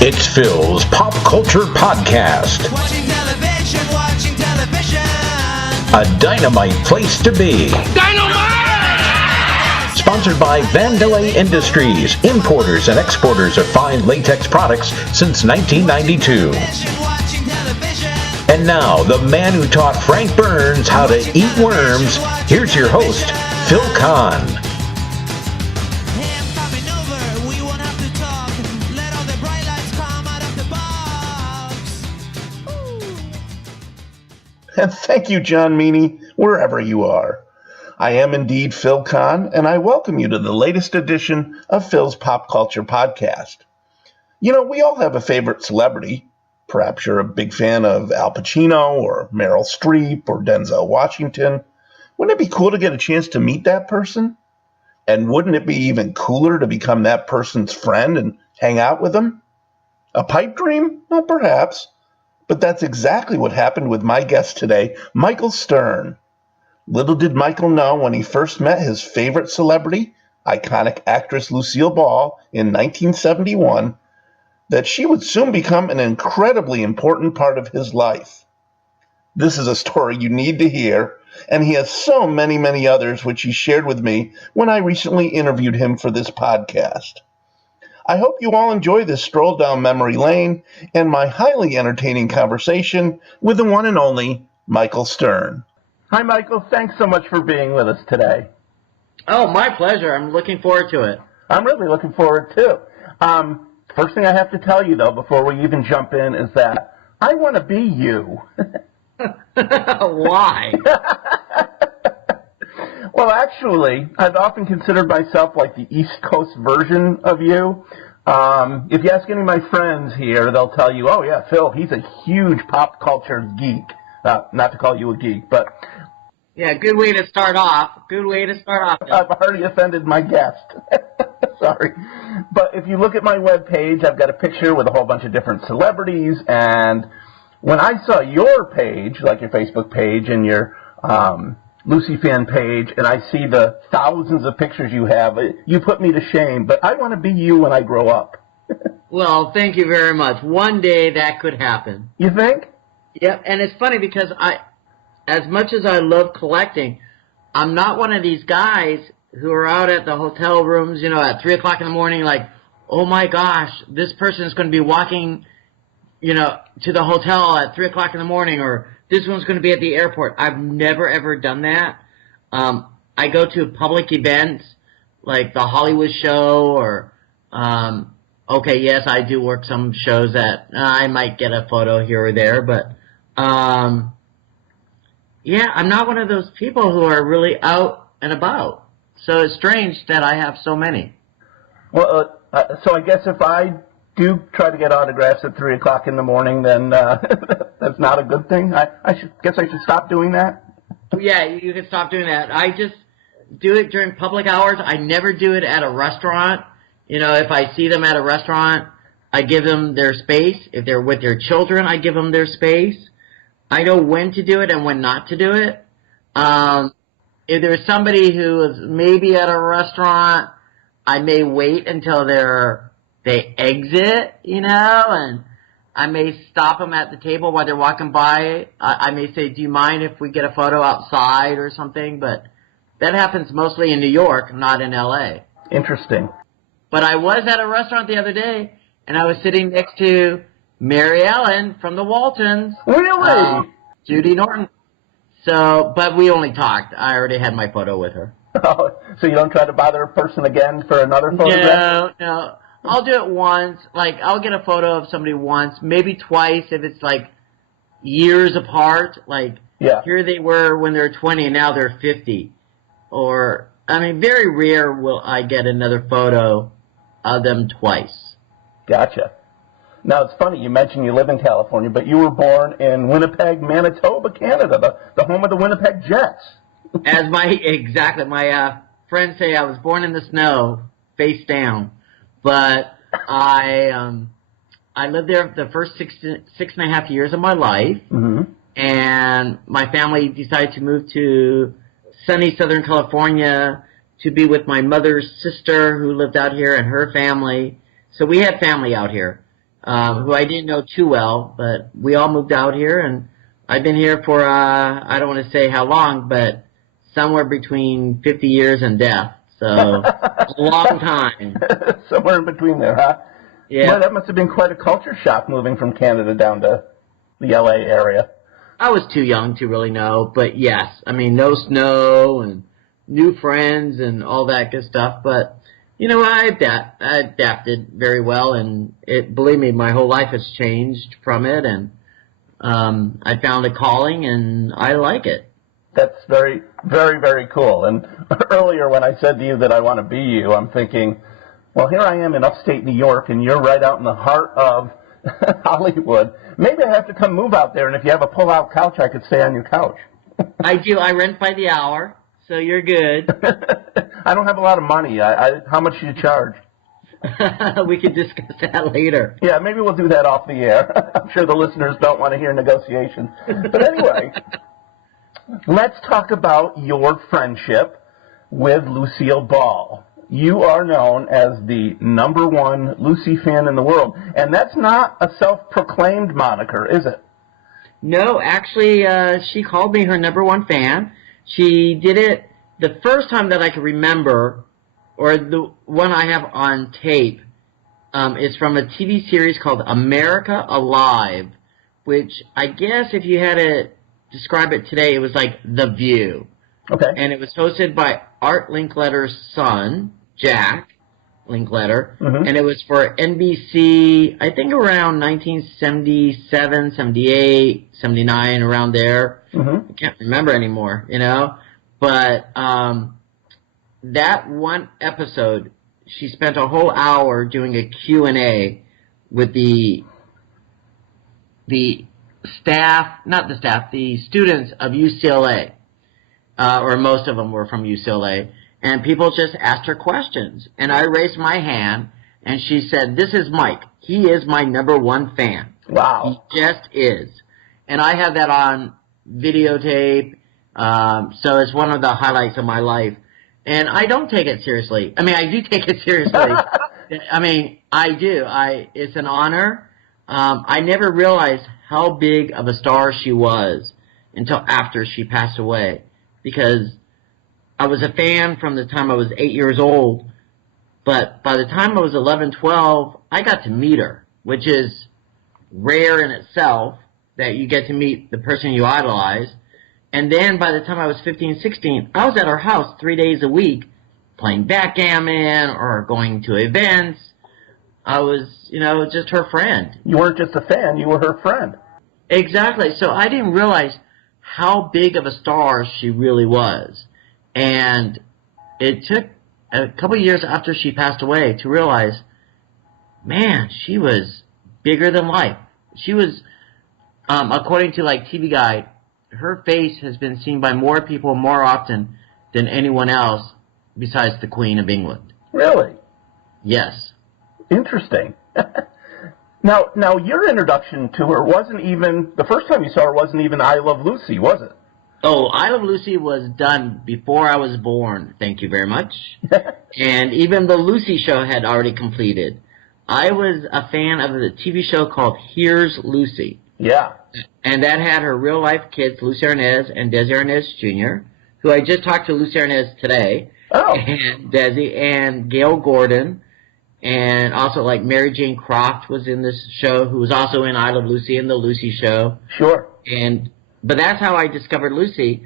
It's Phil's Pop Culture Podcast. Watching television. A dynamite place to be. Dynamite! Sponsored by Vandelay Industries, importers and exporters of fine latex products since 1992. And now, the man who taught Frank Burns how to eat worms, here's your host, Phil Kahn. And thank you, John Meany, wherever you are. I am indeed Phil Kahn, and I welcome you to the latest edition of Phil's Pop Culture Podcast. You know, we all have a favorite celebrity. Perhaps you're a big fan of Al Pacino or Meryl Streep or Denzel Washington. Wouldn't it be cool to get a chance to meet that person? And wouldn't it be even cooler to become that person's friend and hang out with them? A pipe dream? Well, perhaps. But that's exactly what happened with my guest today, Michael Stern. Little did Michael know when he first met his favorite celebrity, iconic actress Lucille Ball, in 1971, that she would soon become an incredibly important part of his life. This is a story you need to hear, and he has so many, many others which he shared with me when I recently interviewed him for this podcast. I hope you all enjoy this stroll down memory lane and my highly entertaining conversation with the one and only Michael Stern. Hi, Michael. Thanks so much for being with us today. Oh, my pleasure. I'm looking forward to it. I'm really looking forward, too. First thing I have to tell you, though, before we even jump in, is that I want to be you. Why? Well, actually, I've often considered myself like the East Coast version of you. If you ask any of my friends here, they'll tell you, oh, yeah, Phil, he's a huge pop culture geek. Not to call you a geek, but... Yeah, good way to start off. I've already offended my guest. Sorry. But if you look at my webpage, I've got a picture with a whole bunch of different celebrities, and when I saw your page, like your Facebook page and your... Lucy fan page, and I see the thousands of pictures you have, you put me to shame, but I want to be you when I grow up. Well, thank you very much. One day that could happen. You think? Yep, and it's funny because as much as I love collecting, I'm not one of these guys who are out at the hotel rooms, at 3 o'clock in the morning, like, oh my gosh, this person is going to be walking, to the hotel at 3 o'clock in the morning, or this one's going to be at the airport. I've never, ever done that. I go to public events like the Hollywood show or, okay, yes, I do work some shows that I might get a photo here or there. But, yeah, I'm not one of those people who are really out and about. So it's strange that I have so many. Well, so I guess if I do try to get autographs at 3 o'clock in the morning, then that's not a good thing. I guess I should stop doing that. Yeah, you can stop doing that. I just do it during public hours. I never do it at a restaurant. If I see them at a restaurant, I give them their space. If they're with their children, I give them their space. I know when to do it and when not to do it. If there's somebody who is maybe at a restaurant, I may wait until they exit, and I may stop them at the table while they're walking by. I may say, do you mind if we get a photo outside or something? But that happens mostly in New York, not in L.A. Interesting. But I was at a restaurant the other day, and I was sitting next to Mary Ellen from the Waltons. Really? Judy Norton. So, but we only talked. I already had my photo with her. Oh, so you don't try to bother a person again for another photograph? No. I'll do it once. Like, I'll get a photo of somebody once, maybe twice if it's, like, years apart. Like, yeah. Here they were when they were 20 and now they're 50. Or, very rare will I get another photo of them twice. Gotcha. Now, it's funny, you mentioned you live in California, but you were born in Winnipeg, Manitoba, Canada, the home of the Winnipeg Jets. Exactly. My friends say I was born in the snow, face down. But I lived there the first six and a half years of my life, and my family decided to move to sunny Southern California to be with my mother's sister who lived out here and her family. So we had family out here. who I didn't know too well, but we all moved out here, and I've been here for, I don't want to say how long, but somewhere between 50 years and death. So, a long time. Somewhere in between there, huh? Yeah. Well, that must have been quite a culture shock moving from Canada down to the LA area. I was too young to really know, but yes, I mean, no snow and new friends and all that good stuff, but you know, I adapted very well, and believe me, my whole life has changed from it, and I found a calling, and I like it. That's very, very, very cool. And earlier when I said to you that I want to be you, I'm thinking, well, here I am in upstate New York, and you're right out in the heart of Hollywood. Maybe I have to come move out there, and if you have a pull-out couch, I could stay on your couch. I do. I rent by the hour, so you're good. I don't have a lot of money. How much do you charge? We could discuss that later. Yeah, maybe we'll do that off the air. I'm sure the listeners don't want to hear negotiations. But anyway, let's talk about your friendship with Lucille Ball. You are known as the #1 Lucy fan in the world, and that's not a self-proclaimed moniker, is it? No, actually, she called me her #1 fan. She did it the first time that I can remember, or the one I have on tape, is from a TV series called America Alive, which I guess if you had to describe it today, it was like The View. Okay. And it was hosted by Art Linkletter's son, Jack Linkletter, and it was for NBC, I think around 1977, 78, 79, around there. I can't remember anymore, you know. But that one episode, she spent a whole hour doing a Q&A with the staff, not the staff, the students of UCLA, or most of them were from UCLA. And people just asked her questions. And I raised my hand, and she said, "This is Mike. He is my #1 fan." Wow. He just is. And I have that on videotape, so it's one of the highlights of my life. And I don't take it seriously. I mean, I do take it seriously. I mean, I do. It's an honor. I never realized how big of a star she was until after she passed away, because I was a fan from the time I was 8 years old, but by the time I was 11, 12, I got to meet her, which is rare in itself, that you get to meet the person you idolize. And then by the time I was 15, 16, I was at her house 3 days a week playing backgammon or going to events. I was, you know, just her friend. You weren't just a fan, you were her friend. Exactly. So I didn't realize how big of a star she really was. And it took a couple of years after she passed away to realize, man, she was bigger than life. She was, according to like TV Guide, her face has been seen by more people more often than anyone else besides the Queen of England. Really? Yes. Interesting. Now, your introduction to her wasn't even, the first time you saw her wasn't even I Love Lucy, was it? Oh, I Love Lucy was done before I was born, thank you very much. And even the Lucy show had already completed. I was a fan of the TV show called Here's Lucy. Yeah. And that had her real-life kids, Lucy Arnaz and Desi Arnaz Jr., who I just talked to Lucy Arnaz today. Oh. And Desi, and Gail Gordon, and also like Mary Jane Croft was in this show, who was also in I Love Lucy and the Lucy show. Sure. But that's how I discovered Lucy,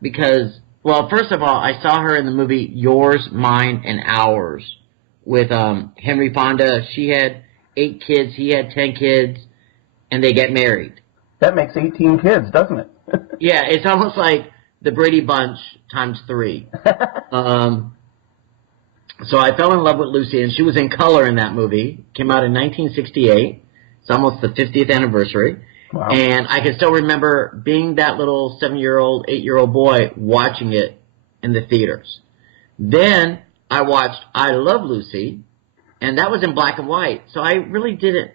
because, well, first of all, I saw her in the movie Yours, Mine, and Ours with Henry Fonda. She had 8 kids, he had 10 kids, and they get married. That makes 18 kids, doesn't it? Yeah, it's almost like the Brady Bunch times 3. So I fell in love with Lucy, and she was in color in that movie. Came out in 1968. It's almost the 50th anniversary. Wow. And I can still remember being that little 7-year-old, 8-year-old boy watching it in the theaters. Then I watched I Love Lucy, and that was in black and white. So I really didn't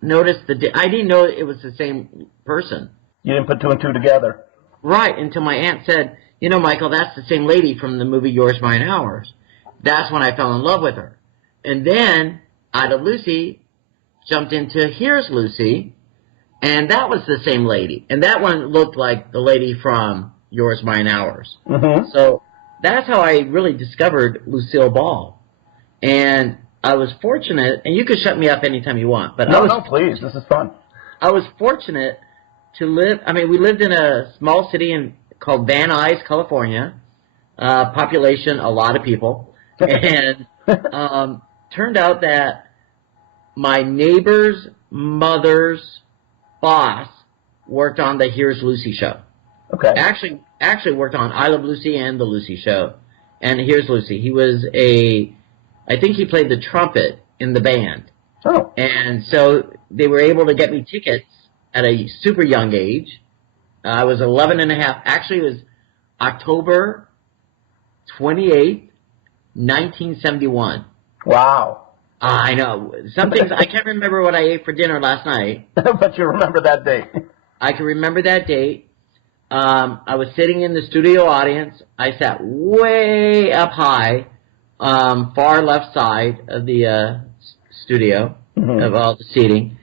notice I didn't know it was the same person. You didn't put 2 and 2 together. Right, until my aunt said, "You know, Michael, that's the same lady from the movie Yours, Mine, Ours." That's when I fell in love with her. And then I Love Lucy jumped into Here's Lucy, and that was the same lady. And that one looked like the lady from Yours, Mine, Ours. Mm-hmm. So that's how I really discovered Lucille Ball. And I was fortunate, and you can shut me up anytime you want. But No, please. This is fun. I was fortunate to live. I mean, we lived in a small city called Van Nuys, California. Population, a lot of people. And turned out that my neighbor's mother's boss worked on the Here's Lucy show. Okay. Actually worked on I Love Lucy and the Lucy show. And Here's Lucy. He was I think he played the trumpet in the band. Oh. And so they were able to get me tickets at a super young age. I was 11 and a half. Actually, it was October 28th, 1971. Wow. I know. Some things, I can't remember what I ate for dinner last night. But you remember that date. I can remember that date. I was sitting in the studio audience. I sat way up high, far left side of the studio, of all the seating.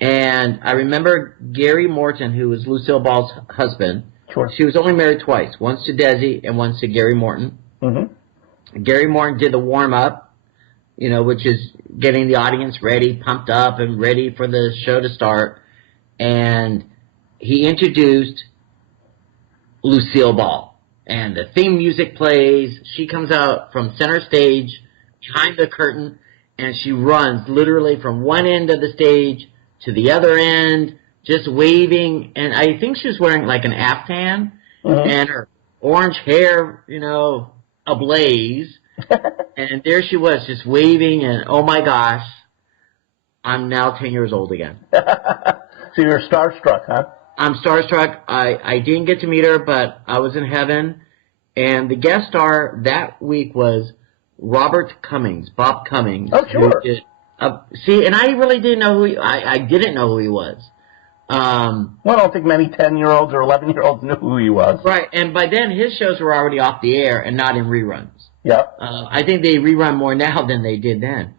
And I remember Gary Morton, who was Lucille Ball's husband. Sure. She was only married twice, once to Desi and once to Gary Morton. Mm-hmm. Gary Morton did the warm-up, which is getting the audience ready, pumped up, and ready for the show to start. And he introduced Lucille Ball. And the theme music plays. She comes out from center stage, behind the curtain, and she runs literally from one end of the stage to the other end, just waving. And I think she was wearing like an afghan, and her orange hair, ablaze. And there she was, just waving, and oh my gosh, I'm now 10 years old again. So you're starstruck, huh? I'm starstruck. I didn't get to meet her, but I was in heaven. And the guest star that week was Bob Cummings. Oh, sure. And I really didn't know who I didn't know who he was. Well, I don't think many 10-year-olds or 11-year-olds knew who he was. Right, and by then his shows were already off the air and not in reruns. Yep. I think they rerun more now than they did then.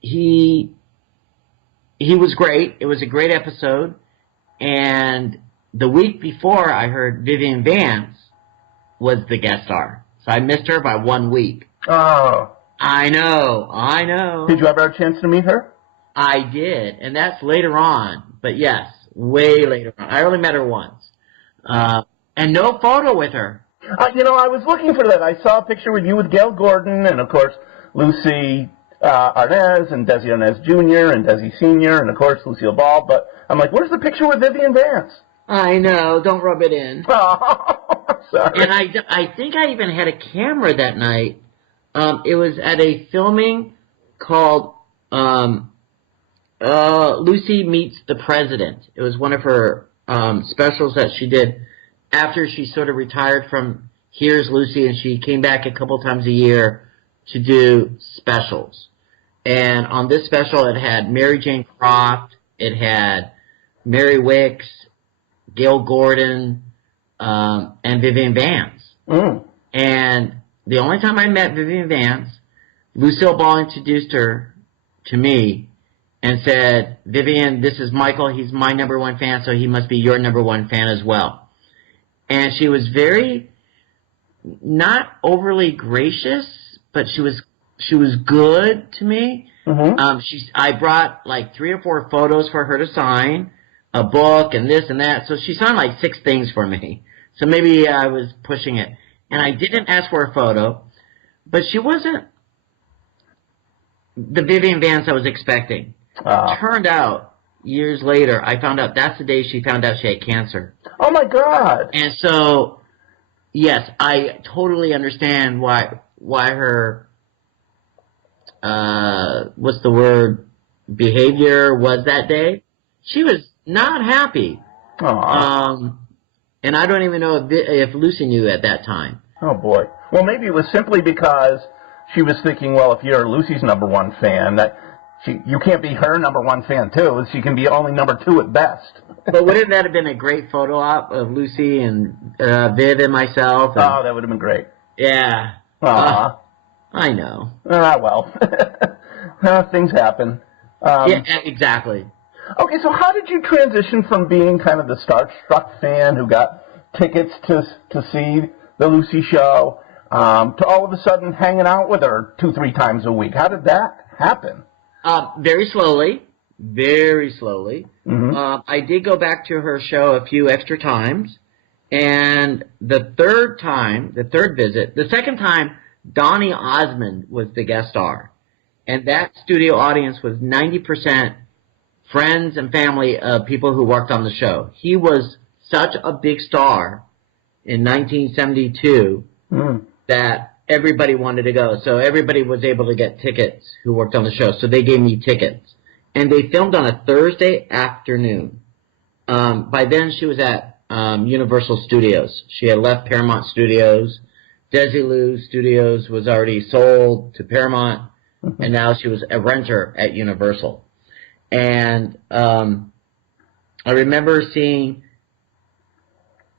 He was great. It was a great episode. And the week before, I heard Vivian Vance was the guest star. So I missed her by 1 week. Oh. I know. Did you ever have a chance to meet her? I did, and that's later on. But yes, way later on. I only met her once. And no photo with her. I was looking for that. I saw a picture with you with Gail Gordon and, of course, Lucy Arnaz and Desi Arnaz Jr. and Desi Sr. and, of course, Lucille Ball. But I'm like, where's the picture with Vivian Vance? I know. Don't rub it in. Oh, sorry. And I think I even had a camera that night. It was at a filming called Lucy Meets the President. It was one of her specials that she did after she sort of retired from Here's Lucy, and she came back a couple times a year to do specials. And on this special, it had Mary Jane Croft, it had Mary Wicks, Gail Gordon, and Vivian Vance. And the only time I met Vivian Vance, Lucille Ball introduced her to me and said, Vivian, this is Michael. He's my #1 fan, so he must be your #1 fan as well. And she was very, not overly gracious, but she was good to me. I brought like 3 or 4 photos for her to sign, a book and this and that. So she signed like 6 things for me. So maybe I was pushing it. And I didn't ask for a photo, but she wasn't the Vivian Vance I was expecting. Turned out, years later, I found out that's the day she found out she had cancer. Oh, my God. And so, yes, I totally understand why her, what's the word, behavior was that day. She was not happy. And I don't even know if Lucy knew at that time. Oh, boy. Well, maybe it was simply because she was thinking, well, if you're Lucy's #1 fan, that you can't be her #1 fan, too. She can be only #2 at best. But wouldn't that have been a great photo op of Lucy and Viv and myself? Oh, that would have been great. Yeah. I I know. Well. Things happen. Yeah, exactly. Okay, so how did you transition from being kind of the starstruck fan who got tickets to see the Lucy show to all of a sudden hanging out with her 2-3 times a week? How did that happen? Very slowly. Very slowly. Mm-hmm. I did go back to her show a few extra times. And the second time, Donny Osmond was the guest star. And that studio audience was 90% friends and family of people who worked on the show. He was such a big star in 1972 that everybody wanted to go. So everybody was able to get tickets who worked on the show. So they gave me tickets. And they filmed on a Thursday afternoon. By then she was at Universal Studios. She had left Paramount Studios. Desilu Studios was already sold to Paramount. And now she was a renter at Universal. And I remember seeing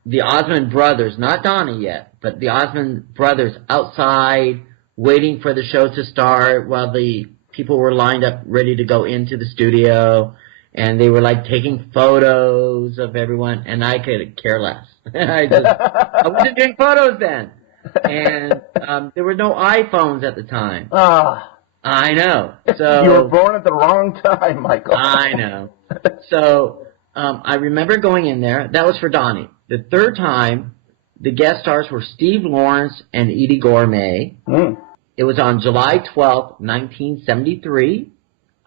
the Osmond brothers, not Donnie yet, but the Osmond brothers outside waiting for the show to start while the people were lined up ready to go into the studio. And they were like taking photos of everyone, and I could care less. I wasn't doing photos then. And there were no iPhones at the time. I know. So you were born at the wrong time, Michael. I know. So I remember going in there. That was for Donnie. The third time, the guest stars were Steve Lawrence and Edie Gourmet. It was on July 12th, 1973.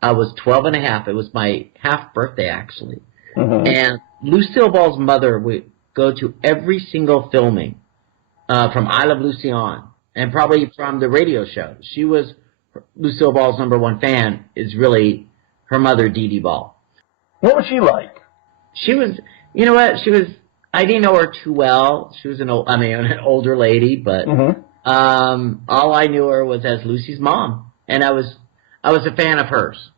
I was 12 and a half. It was my half birthday, actually. And Lucille Ball's mother would go to every single filming from I Love Lucy on, and probably from the radio show. She was Lucille Ball's #1 fan, is really her mother, Dee Dee Ball. What was she like? She was, you know what, I didn't know her too well. She was an older lady, but all I knew her was as Lucy's mom. And I was a fan of hers,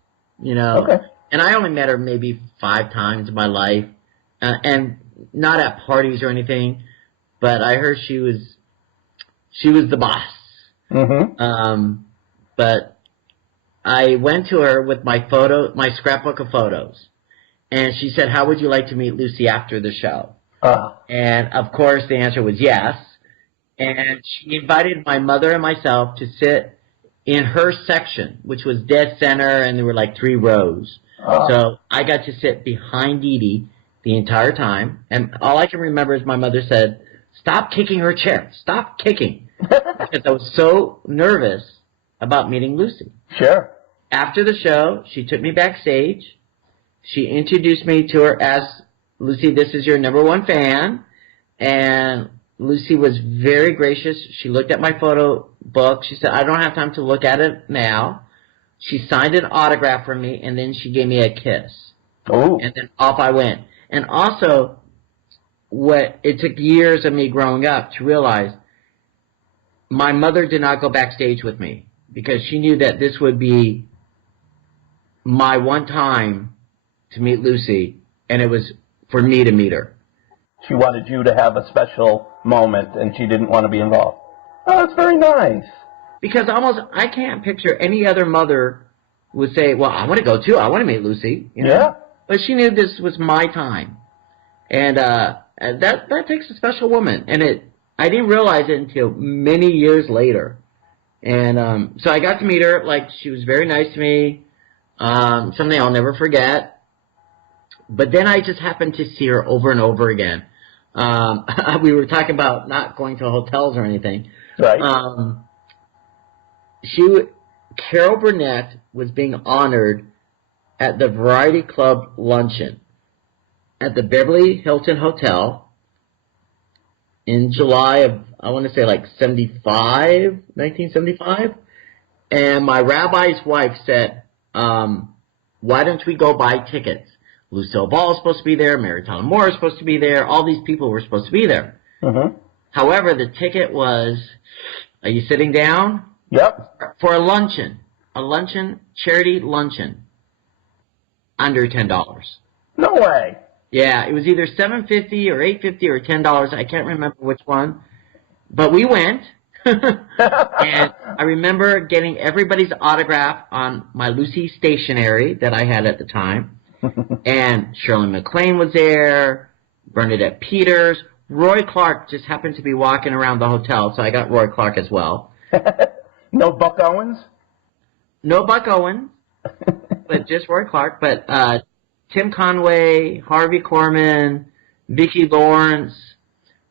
you know. Okay. And I only met her maybe 5 times in my life, and not at parties or anything, but I heard she was the boss. But I went to her with my scrapbook of photos, and she said, "How would you like to meet Lucy after the show?" And of course the answer was yes. And she invited my mother and myself to sit in her section, which was dead center, and there were like 3 rows. So I got to sit behind Dee Dee the entire time, and all I can remember is my mother said, "Stop kicking her chair. Stop kicking." Because I was so nervous about meeting Lucy. Sure. After the show, she took me backstage. She introduced me to her as, "Lucy, this is your #1 fan." And Lucy was very gracious. She looked at my photo book. She said, "I don't have time to look at it now." She signed an autograph for me, and then she gave me a kiss. Oh. And then off I went. And also, it took years of me growing up to realize my mother did not go backstage with me because she knew that this would be my one time to meet Lucy, and it was for me to meet her. She wanted you to have a special moment, and she didn't want to be involved. Oh, that's very nice. Because I can't picture any other mother would say, "Well, I want to go too. I want to meet Lucy." You know? Yeah. But she knew this was my time, and that takes a special woman. And I didn't realize it until many years later. And so I got to meet her. Like, she was very nice to me. Something I'll never forget. But then I just happened to see her over and over again. We were talking about not going to hotels or anything. Right. Carol Burnett was being honored at the Variety Club luncheon at the Beverly Hilton Hotel in July of, I want to say like 1975. And my rabbi's wife said, "Why don't we go buy tickets? Lucille Ball is supposed to be there. Mary Tyler Moore is supposed to be there. All these people were supposed to be there." However, the ticket was, are you sitting down? Yep. For a luncheon, charity luncheon, under $10. No way. Yeah, it was either $7.50 or $8.50 or $10. I can't remember which one. But we went. And I remember getting everybody's autograph on my Lucy stationery that I had at the time. And Shirley MacLaine was there, Bernadette Peters. Roy Clark just happened to be walking around the hotel, so I got Roy Clark as well. No Buck Owens? No Buck Owens, but just Roy Clark. But Tim Conway, Harvey Korman, Vicki Lawrence,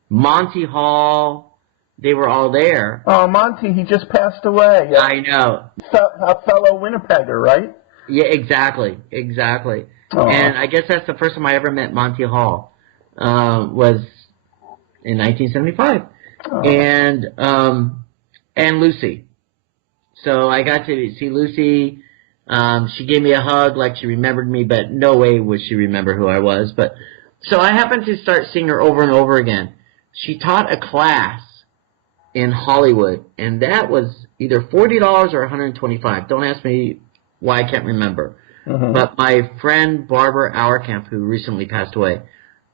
Monty Hall, they were all there. Oh, Monty, he just passed away. I know. A fellow Winnipegger, right? Yeah, exactly. Oh. And I guess that's the first time I ever met Monty Hall, was in 1975. Oh. And Lucy. So I got to see Lucy. She gave me a hug like she remembered me, but no way would she remember who I was. But so I happened to start seeing her over and over again. She taught a class in Hollywood, and that was either $40 or $125. Don't ask me why, I can't remember. Mm-hmm. But my friend Barbara Auerkamp, who recently passed away,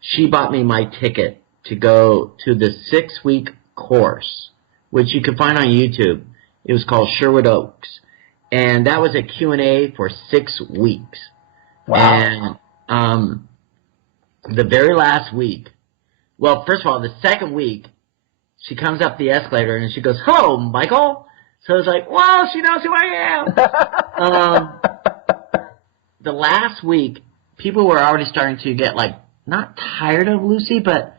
she bought me my ticket to go to the 6-week course, which you can find on YouTube. It was called Sherwood Oaks. And that was a Q&A for 6 weeks. Wow. And the very last week, well, first of all, the second week, she comes up the escalator and she goes, "Hello, Michael." So it's like, wow, she knows who I am. The last week, people were already starting to get, like, not tired of Lucy, but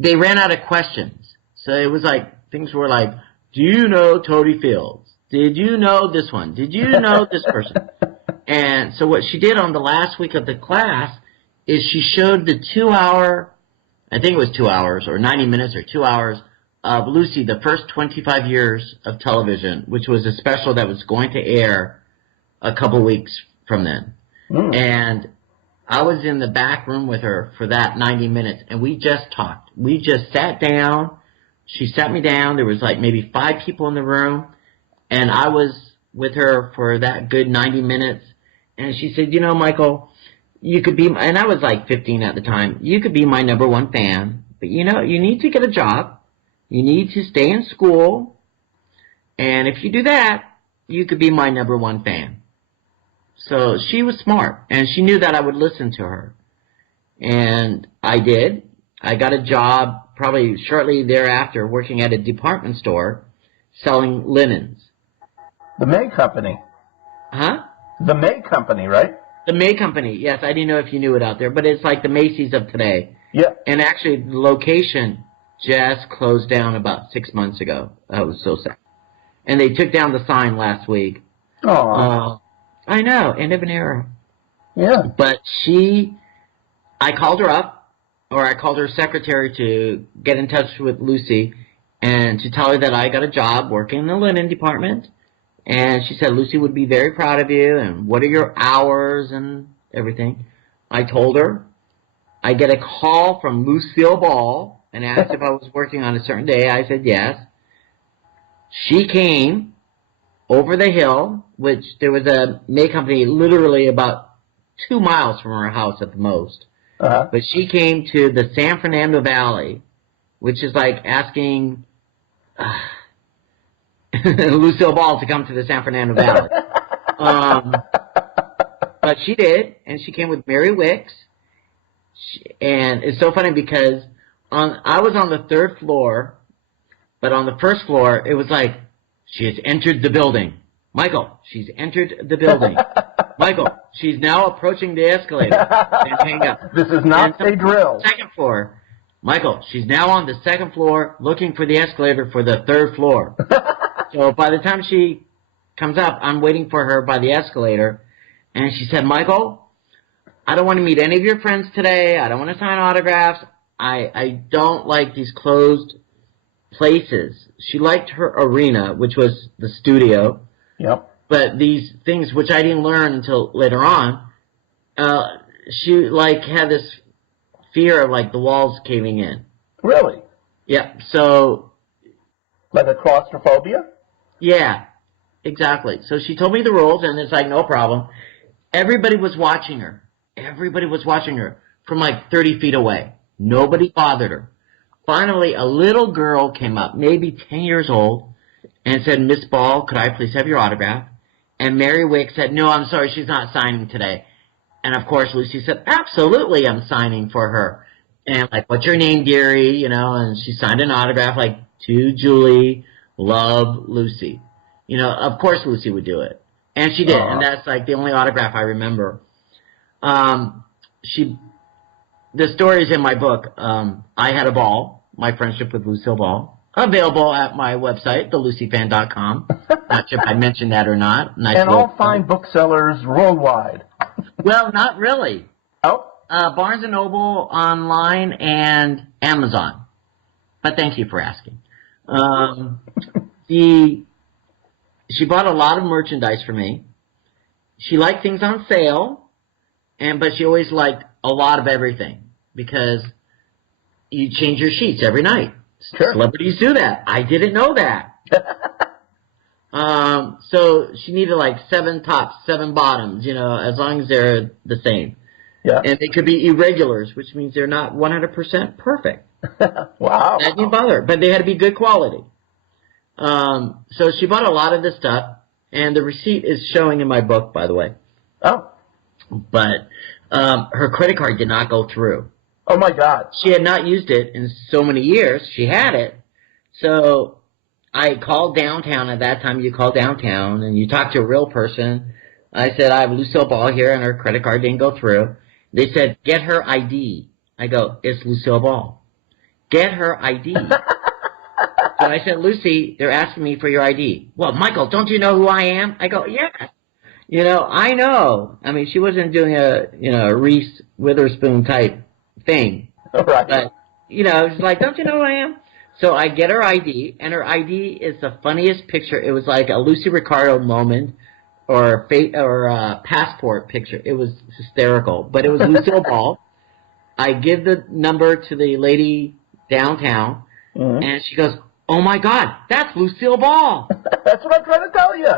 they ran out of questions. So it was like, things were like, do you know Toady Fields? Did you know this one? Did you know this person? And so what she did on the last week of the class is she showed the 2-hour, I think it was 2 hours, or 90 minutes or 2 hours, of Lucy, the first 25 years of television, which was a special that was going to air a couple weeks from then. Mm. And I was in the back room with her for that 90 minutes, and we just talked. We just sat down. She sat me down. There was like maybe 5 people in the room, and I was with her for that good 90 minutes. And she said, "You know, Michael, you could be," and I was like 15 at the time, "you could be my #1 fan, but you know, you need to get a job. You need to stay in school, and if you do that, you could be my #1 fan." So she was smart, and she knew that I would listen to her. And I did. I got a job probably shortly thereafter working at a department store selling linens. The May Company. Huh? The May Company, right? The May Company, yes. I didn't know if you knew it out there, but it's like the Macy's of today. Yeah. And actually, the location just closed down about 6 months ago. I was so sad. And they took down the sign last week. Oh. I know, end of an era. Yeah. But I called her up, or I called her secretary to get in touch with Lucy and to tell her that I got a job working in the linen department. And she said, "Lucy would be very proud of you, and what are your hours and everything." I told her. I get a call from Lucille Ball and asked if I was working on a certain day. I said yes. She came over the hill, which there was a May Company literally about 2 miles from her house at the most. Uh-huh. But she came to the San Fernando Valley, which is like asking Lucille Ball to come to the San Fernando Valley. But she did, and she came with Mary Wicks. And it's so funny because I was on the 3rd floor, but on the 1st floor, it was like, "She has entered the building. Michael, she's entered the building. Michael, she's now approaching the escalator." And hang up. This is not a drill. 2nd floor. "Michael, she's now on the 2nd floor looking for the escalator for the 3rd floor." So by the time she comes up, I'm waiting for her by the escalator. And she said, "Michael, I don't want to meet any of your friends today. I don't want to sign autographs. I don't like these closed places." She liked her arena, which was the studio. Yep. But these things, which I didn't learn until later on, she like had this fear of like the walls caving in. Really? Yeah. So. Like a claustrophobia? Yeah, exactly. So she told me the rules, and it's like, no problem. Everybody was watching her. Everybody was watching her from like 30 feet away. Nobody bothered her. Finally, a little girl came up, maybe 10 years old, and said, Miss Ball, could I please have your autograph? And Mary Wick said, no, I'm sorry, she's not signing today. And, of course, Lucy said, absolutely, I'm signing for her. And, like, what's your name, dearie? You know, and she signed an autograph, like, to Julie, love, Lucy. You know, of course Lucy would do it. And she did, and that's, like, the only autograph I remember. The story is in my book. I Had a Ball, My Friendship with Lucille Ball. Available at my website, thelucyfan.com. Not sure if I mentioned that or not. Nice and all fine booksellers worldwide. Well, not really. Oh? Barnes & Noble, online, and Amazon. But thank you for asking. She bought a lot of merchandise for me. She liked things on sale, but she always liked a lot of everything because you change your sheets every night. Sure. Celebrities do that. I didn't know that. So she needed like 7 tops, 7 bottoms, you know, as long as they're the same. Yeah. And they could be irregulars, which means they're not 100% perfect. Wow. That didn't bother, but they had to be good quality. So she bought a lot of this stuff, and the receipt is showing in my book, by the way. Oh. But her credit card did not go through. Oh, my God. She had not used it in so many years. She had it. So I called downtown. At that time, you call downtown, and you talk to a real person. I said, I have Lucille Ball here, and her credit card didn't go through. They said, get her ID. I go, it's Lucille Ball. Get her ID. So I said, Lucy, they're asking me for your ID. Well, Michael, don't you know who I am? I go, yeah. You know, I know. I mean, she wasn't doing a Reese Witherspoon type thing. Right. But, you know, she's like, don't you know who I am? So I get her ID, and her ID is the funniest picture. It was like a Lucy Ricardo moment or a passport picture. It was hysterical. But it was Lucille Ball. I give the number to the lady downtown, and she goes, oh, my God, that's Lucille Ball. That's what I'm trying to tell you.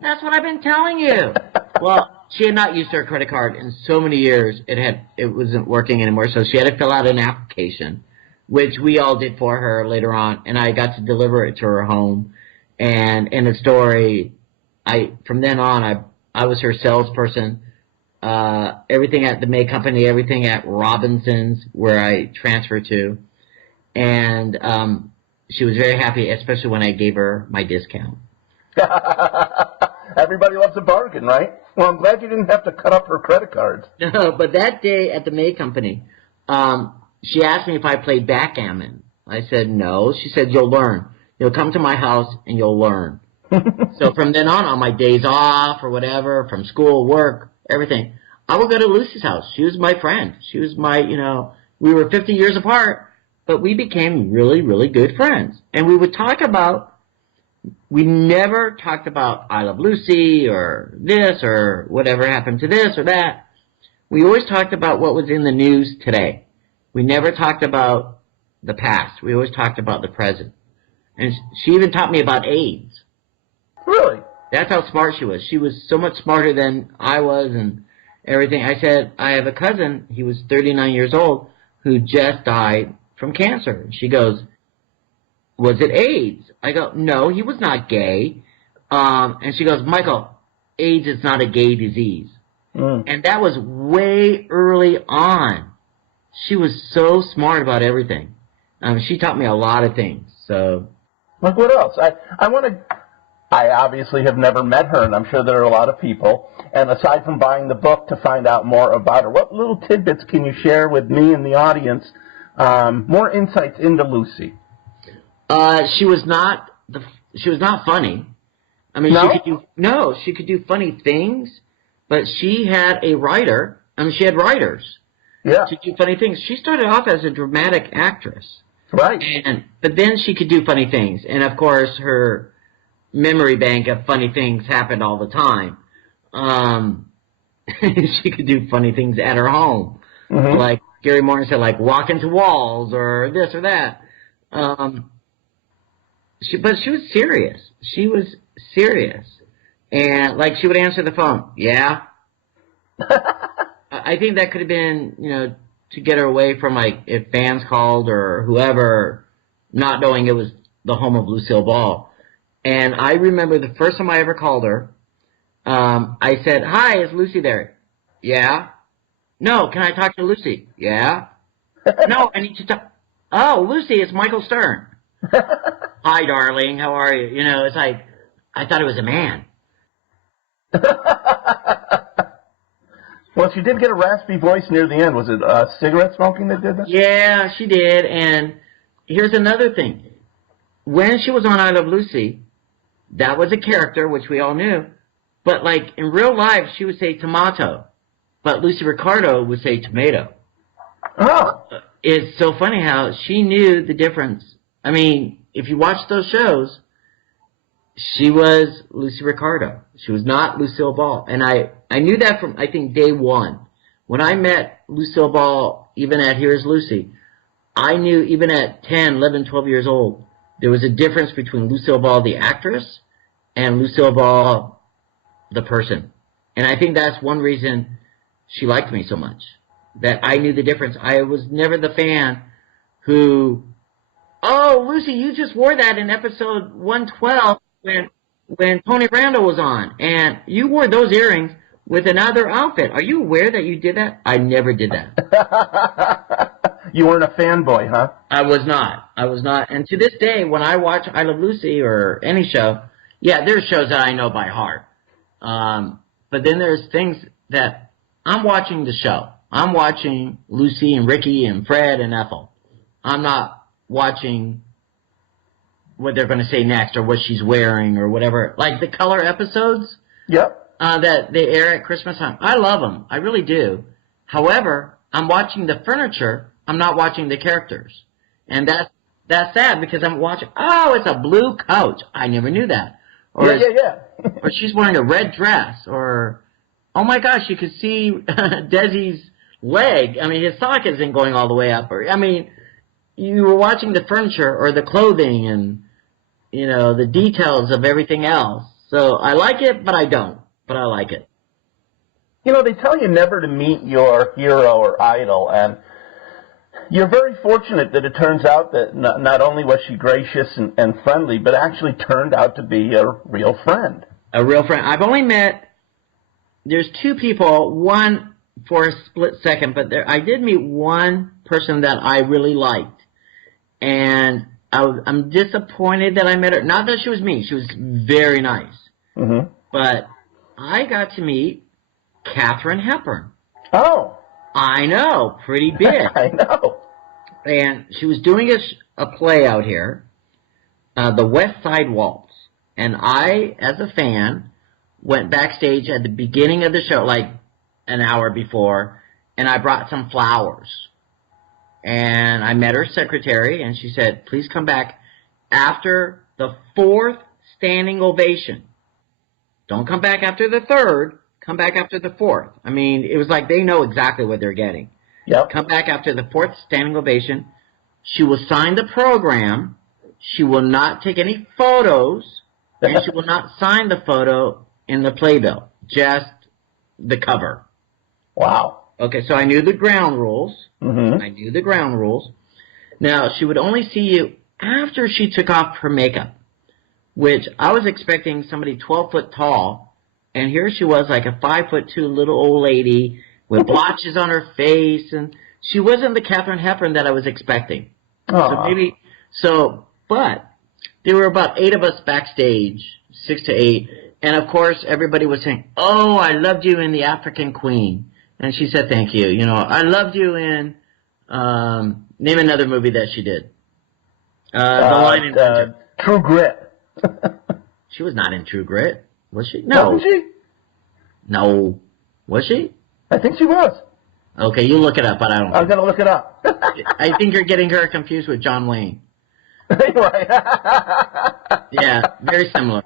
That's what I've been telling you. Well, she had not used her credit card in so many years. It wasn't working anymore, so she had to fill out an application, which we all did for her later on, and I got to deliver it to her home. And in the story, from then on, I was her salesperson. Everything at the May Company, everything at Robinson's, where I transferred to. And she was very happy, especially when I gave her my discount. Everybody loves a bargain, right? Well, I'm glad you didn't have to cut up her credit cards. No, but that day at the May Company, she asked me if I played backgammon. I said no. She said, you'll learn. You'll come to my house and you'll learn. So from then on my days off or whatever, from school, work, everything, I would go to Lucy's house. She was my friend. She was my, we were 50 years apart, but we became really, really good friends. And we would talk about, we never talked about I Love Lucy or this or whatever happened to this or that. We always talked about what was in the news today. We never talked about the past. We always talked about the present. And she even taught me about AIDS. Really? That's how smart she was. She was so much smarter than I was and everything. I said, I have a cousin, he was 39 years old, who just died from cancer. She goes, was it AIDS? I go, no, he was not gay. And she goes, Michael, AIDS is not a gay disease. And that was way early on. She was so smart about everything. She taught me a lot of things. So, like what else? I obviously have never met her, and I'm sure there are a lot of people. And aside from buying the book to find out more about her, what little tidbits can you share with me and the audience? More insights into Lucy. She was not funny. I mean, No? she could do funny things, but she had a writer. I mean, she had writers to do funny things. She started off as a dramatic actress. Right. But then she could do funny things. And, of course, her memory bank of funny things happened all the time. She could do funny things at her home. Mm-hmm. Like Gary Martin said, like walk into walls or this or that. But she was serious. She was serious. And, like, she would answer the phone. Yeah. I think that could have been, to get her away from, like, if fans called or whoever, not knowing it was the home of Lucille Ball. And I remember the first time I ever called her, I said, "Hi, is Lucy there?" "Yeah." "No, can I talk to Lucy?" "Yeah." "No, I need to talk." "Oh, Lucy, it's Michael Stern." "Hi, darling, how are you?" You know, it's like, I thought it was a man. Well, she did get a raspy voice near the end. Was it cigarette smoking that did that? Yeah, she did. And here's another thing. When she was on I Love Lucy, that was a character, which we all knew. But, like, in real life, she would say tomato. But Lucy Ricardo would say tomato. Oh. It's so funny how she knew the difference. I mean, if you watch those shows, she was Lucy Ricardo. She was not Lucille Ball. And I knew that from, I think, day one. When I met Lucille Ball, even at Here's Lucy, I knew even at 10, 11, 12 years old, there was a difference between Lucille Ball, the actress, and Lucille Ball, the person. And I think that's one reason she liked me so much, that I knew the difference. I was never the fan who, "Oh, Lucy, you just wore that in episode 112 when Tony Randall was on, and you wore those earrings with another outfit. Are you aware that you did that?" I never did that. You weren't a fanboy, huh? I was not. I was not. And to this day, when I watch I Love Lucy or any show, yeah, there's shows that I know by heart. But then there's things that I'm watching the show. I'm watching Lucy and Ricky and Fred and Ethel. I'm not watching what they're going to say next or what she's wearing or whatever. Like the color episodes. Yep. That they air at Christmas time. I love them. I really do. However, I'm watching the furniture. I'm not watching the characters. And that's sad because I'm watching, oh, it's a blue couch. I never knew that. Or Yeah. or she's wearing a red dress. Or, oh my gosh, you could see Desi's leg. I mean, his sock isn't going all the way up. Or, I mean, you were watching the furniture or the clothing and, you know, the details of everything else. So I like it, but I don't. But I like it. You know, they tell you never to meet your hero or idol, and you're very fortunate that it turns out that not only was she gracious and friendly, but actually turned out to be a real friend. A real friend. I've only met, there's two people, one for a split second, but I did meet one person that I really liked. And I'm disappointed that I met her. Not that she was mean. She was very nice. Mm-hmm. But I got to meet Katharine Hepburn. Oh. I know. Pretty big. I know. And she was doing a play out here, the West Side Waltz. And I, as a fan, went backstage at the beginning of the show, like an hour before, and I brought some flowers. And I met her secretary, and she said, "Please come back after the 4th standing ovation. Don't come back after the 3rd. Come back after the 4th." I mean, it was like they know exactly what they're getting. Yep. Come back after the 4th standing ovation. She will sign the program. She will not take any photos, and she will not sign the photo in the playbill, just the cover. Wow. Okay, so I knew the ground rules. Mm-hmm. I knew the ground rules. Now, she would only see you after she took off her makeup, which I was expecting somebody 12 foot tall, and here she was like a 5'2" little old lady with blotches on her face, and she wasn't the Katharine Hepburn that I was expecting. Aww. But there were about 8 of us backstage, 6 to 8, and of course everybody was saying, "Oh, I loved you in The African Queen," and she said, "Thank you." You know, I loved you in name another movie that she did. The Line in Winter. True Grit. She was not in True Grit, was she? No. Wasn't she? No. Was she? I think she was. Okay, you look it up, but I don't. I'm going to look it up. I think you're getting her confused with John Wayne. Right. Yeah, very similar.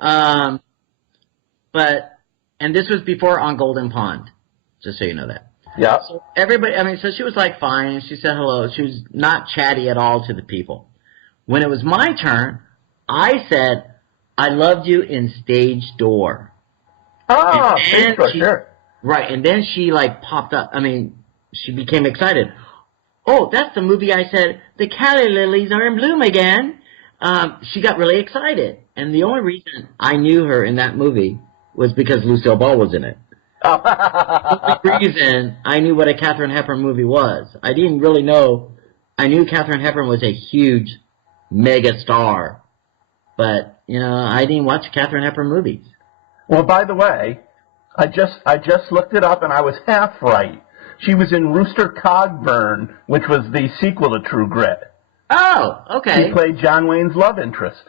And this was before On Golden Pond, just so you know that. Yeah. So everybody, I mean, so she was like fine. She said hello. She was not chatty at all to the people. When it was my turn, I said, "I loved you in Stage Door." Oh, and sure. Right, and then she like popped up. I mean, she became excited. "Oh, that's the movie I said, the calla lilies are in bloom again. she got really excited. And the only reason I knew her in that movie was because Lucille Ball was in it. The only reason I knew what a Katharine Hepburn movie was. I didn't really know. I knew Katharine Hepburn was a huge mega star. But, I didn't watch Katharine Hepburn movies. Well, by the way, I just looked it up and I was half right. She was in Rooster Cogburn, which was the sequel to True Grit. Oh, okay. She played John Wayne's love interest.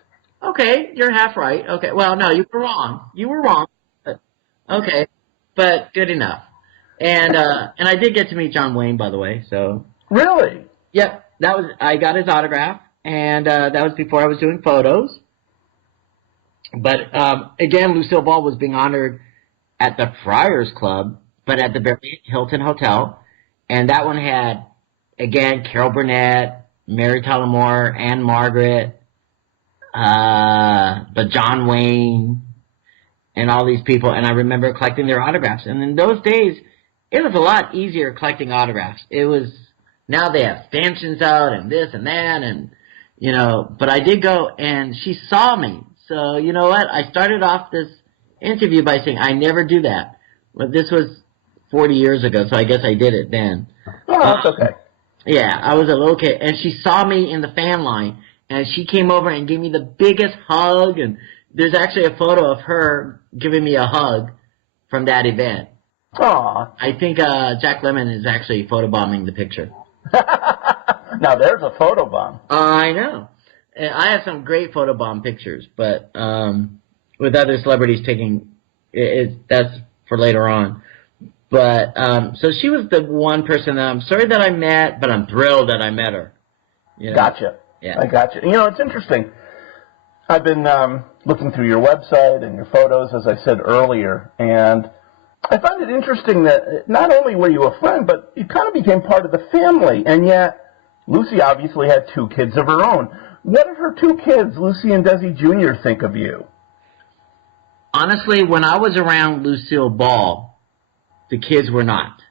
Okay, you're half right. Okay, well, no, you were wrong. You were wrong. But, okay, but good enough. And I did get to meet John Wayne, by the way. So Really? Yep, I got his autograph, and that was before I was doing photos. But again, Lucille Ball was being honored at the Friars Club, but at the Beverly Hilton Hotel, and that one had, again, Carol Burnett, Mary Tyler Moore, Anne Margaret, but John Wayne, and all these people, and I remember collecting their autographs. And in those days, it was a lot easier collecting autographs. Now they have stanchions out and this and that, and, but I did go, and she saw me. So, you know what? I started off this interview by saying I never do that. But this was 40 years ago, so I guess I did it then. Oh, that's okay. Yeah, I was a little kid, and she saw me in the fan line, and she came over and gave me the biggest hug, and there's actually a photo of her giving me a hug from that event. Aw. I think Jack Lemmon is actually photobombing the picture. Now there's a photobomb. I know. And I have some great photobomb pictures, but with other celebrities taking that's for later on. But so she was the one person that I'm sorry that I met, but I'm thrilled that I met her. Gotcha. Yeah. I gotcha. It's interesting. I've been looking through your website and your photos, as I said earlier, and I find it interesting that not only were you a friend, but you kind of became part of the family, and yet Lucy obviously had 2 kids of her own. What did her 2 kids, Lucy and Desi Jr., think of you? Honestly, when I was around Lucille Ball, the kids were not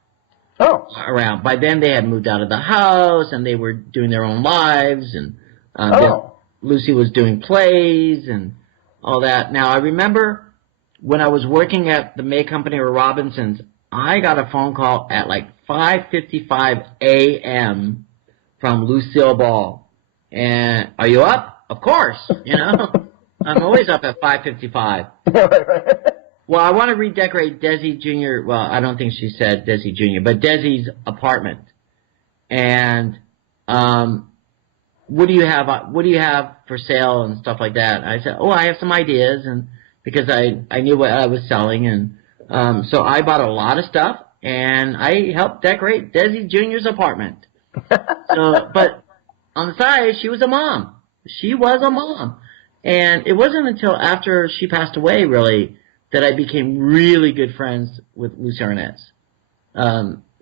around. By then, they had moved out of the house, and they were doing their own lives, and Lucy was doing plays and all that. Now, I remember when I was working at the May Company or Robinsons, I got a phone call at like 5:55 a.m. from Lucille Ball. And are you up? Of course, I'm always up at 5:55. Well, I want to redecorate Desi Jr. Well, I don't think she said Desi Jr., but Desi's apartment. And what do you have for sale and stuff like that? I said, I have some ideas, and because I knew what I was selling, and so I bought a lot of stuff, and I helped decorate Desi Jr.'s apartment. But on the side, she was a mom. She was a mom. And it wasn't until after she passed away, really, that I became really good friends with Lucy Arnaz.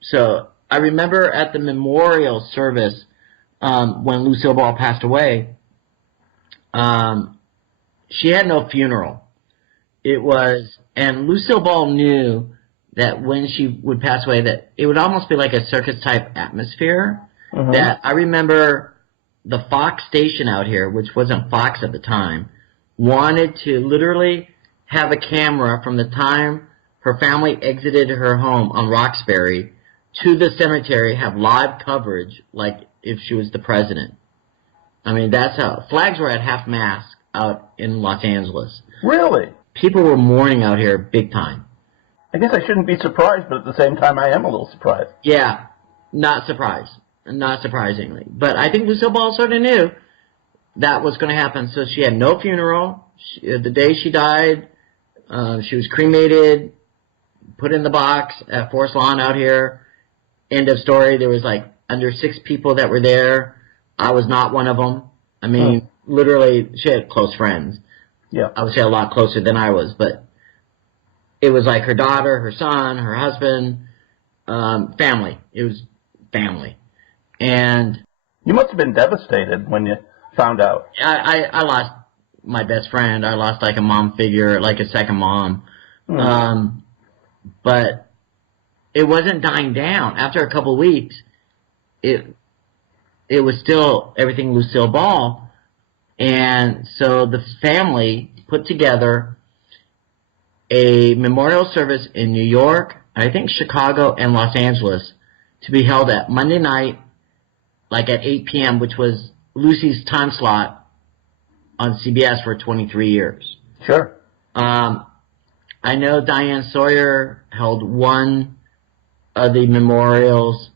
So I remember at the memorial service when Lucille Ball passed away, she had no funeral. And Lucille Ball knew that when she would pass away, that it would almost be like a circus-type atmosphere. Mm-hmm. That I remember the Fox station out here, which wasn't Fox at the time, wanted to literally have a camera from the time her family exited her home on Roxbury to the cemetery, have live coverage like if she was the president. I mean, that's how flags were at half-mast out in Los Angeles. Really? People were mourning out here big time. I guess I shouldn't be surprised, but at the same time I am a little surprised. Yeah, not surprised. Not surprisingly. But I think Lucille Ball sort of knew that was going to happen. So she had no funeral. The day she died, she was cremated, put in the box at Forest Lawn out here. End of story. There was like under 6 people that were there. I was not one of them. I mean, literally, she had close friends. Yeah. I would say a lot closer than I was. But it was like her daughter, her son, her husband, family. It was family. And you must have been devastated when you found out. I lost my best friend. I lost like a mom figure, like a second mom. But it wasn't dying down. After a couple of weeks, it was still everything Lucille Ball. And so the family put together a memorial service in New York, I think Chicago, and Los Angeles to be held at Monday night, like at 8 p.m., which was Lucy's time slot on CBS for 23 years. Sure. I know Diane Sawyer held one of the memorials,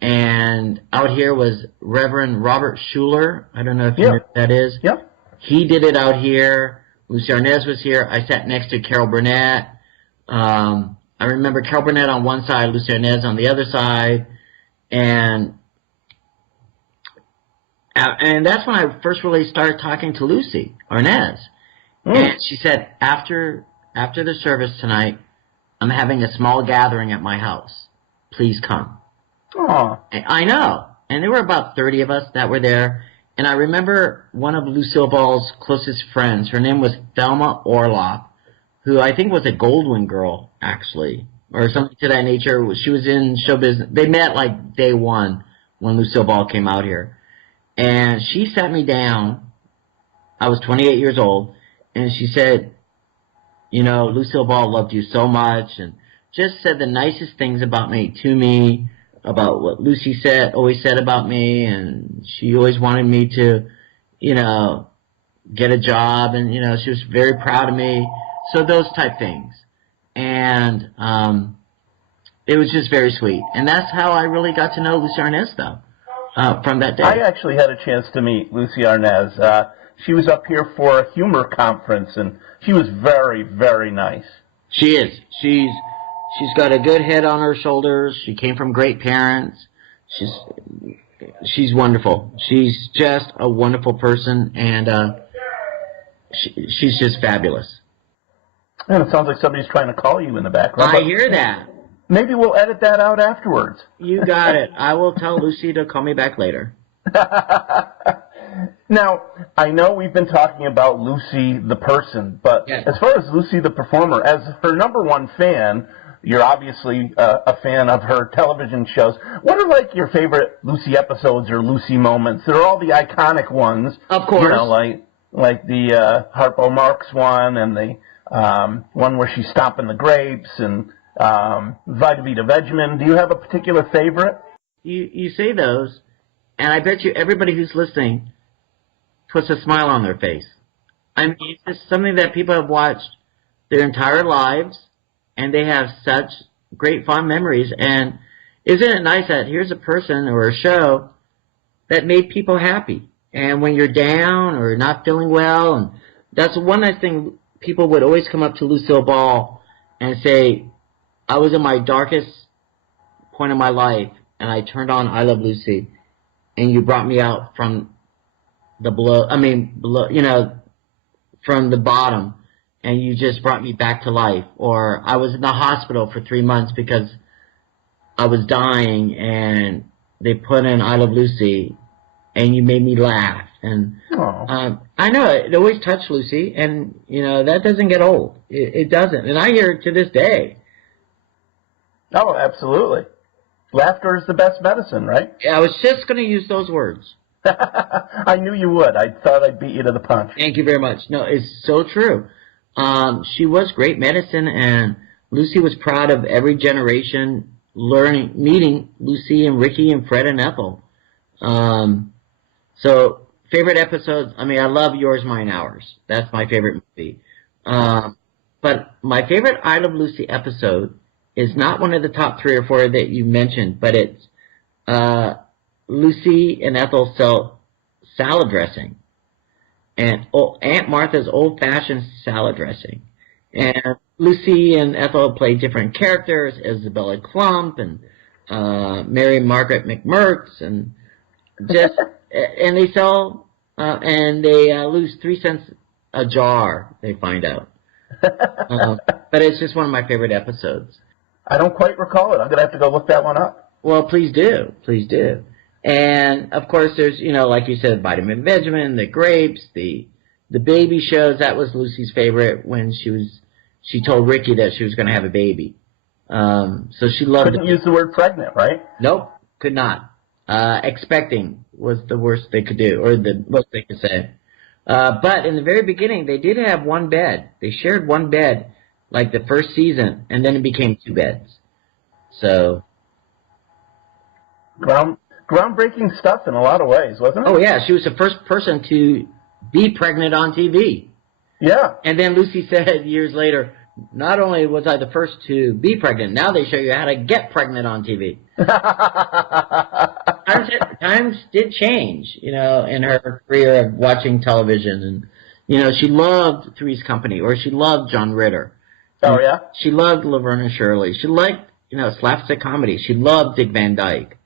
and out here was Reverend Robert Schuller. I don't know if you know who that is. Yep. He did it out here. Lucy Arnaz was here. I sat next to Carol Burnett. I remember Carol Burnett on one side, Lucy Arnaz on the other side, and that's when I first really started talking to Lucy Arnaz. And she said, after the service tonight, I'm having a small gathering at my house. Please come. Aw. I know. And there were about 30 of us that were there. And I remember one of Lucille Ball's closest friends. Her name was Thelma Orloff, who I think was a Goldwyn girl, actually, or something to that nature. She was in show business. They met like day one when Lucille Ball came out here. And she sat me down. I was 28 years old. And she said, you know, Lucille Ball loved you so much, and just said the nicest things about me, about what Lucy always said about me, and she always wanted me to, you know, get a job, and, you know, she was very proud of me. So those type things. And it was just very sweet. And that's how I really got to know Lucy Arnaz, though, from that day. I actually had a chance to meet Lucy Arnaz. She was up here for a humor conference, and she was very, very nice. She is. She's got a good head on her shoulders. She came from great parents. She's wonderful. She's just a wonderful person, and she's just fabulous. And it sounds like somebody's trying to call you in the background. I hear that. Maybe we'll edit that out afterwards. You got it. I will tell Lucy to call me back later. Now, I know we've been talking about Lucy the person, but yes. As far as Lucy the performer, as her number one fan, you're obviously a fan of her television shows. What are, like, your favorite Lucy episodes or Lucy moments? There are all the iconic ones. Of course. You know, like the Harpo Marx one, and the one where she's stomping the grapes, and Vita Vita Vegemin. Do you have a particular favorite? You say those, and I bet you everybody who's listening puts a smile on their face. I mean, it's just something that people have watched their entire lives, and they have such great fond memories. And isn't it nice that here's a person or a show that made people happy? And when you're down or not feeling well, and that's one nice thing, people would always come up to Lucille Ball and say, I was in my darkest point of my life, and I turned on I Love Lucy, and you brought me out from the below, you know, from the bottom, and you just brought me back to life. Or I was in the hospital for 3 months because I was dying, and they put in I Love Lucy, and you made me laugh. And I know it always touched Lucy, and, you know, that doesn't get old. It doesn't. And I hear it to this day. Oh, absolutely. Laughter is the best medicine, right? I was just going to use those words. I knew you would. I thought I'd beat you to the punch. Thank you very much. No, it's so true. She was great medicine, and Lucy was proud of every generation meeting Lucy and Ricky and Fred and Ethel. So favorite episodes, I mean, I love Yours, Mine, Ours. That's my favorite movie. But my favorite I Love Lucy episode is not one of the top 3 or 4 that you mentioned, but it's Lucy and Ethel sell salad dressing, and Aunt Martha's old-fashioned salad dressing. And Lucy and Ethel play different characters, Isabella Clump and Mary Margaret McMurtz, and just and they sell and they lose 3 cents a jar. They find out, but it's just one of my favorite episodes. I don't quite recall it. I'm going to have to go look that one up. Well, please do. Please do. And, of course, there's, you know, like you said, Vitamin Vegemin, the grapes, the baby shows. That was Lucy's favorite when she told Ricky that she was going to have a baby. So she loved it. Couldn't use the word pregnant, right? Nope, could not. Expecting was the worst they could do, or the most they could say. But in the very beginning, they did have one bed. They shared one bed, like the first season, and then it became two beds. So, Groundbreaking stuff in a lot of ways, wasn't it? oh yeah, she was the first person to be pregnant on TV. Yeah. And then Lucy said years later, not only was I the first to be pregnant, now they show you how to get pregnant on TV. Times did change, in her career of watching television. And, she loved Three's Company, or she loved John Ritter. Oh, yeah? She loved Laverne and Shirley. She liked, slapstick comedy. She loved Dick Van Dyke.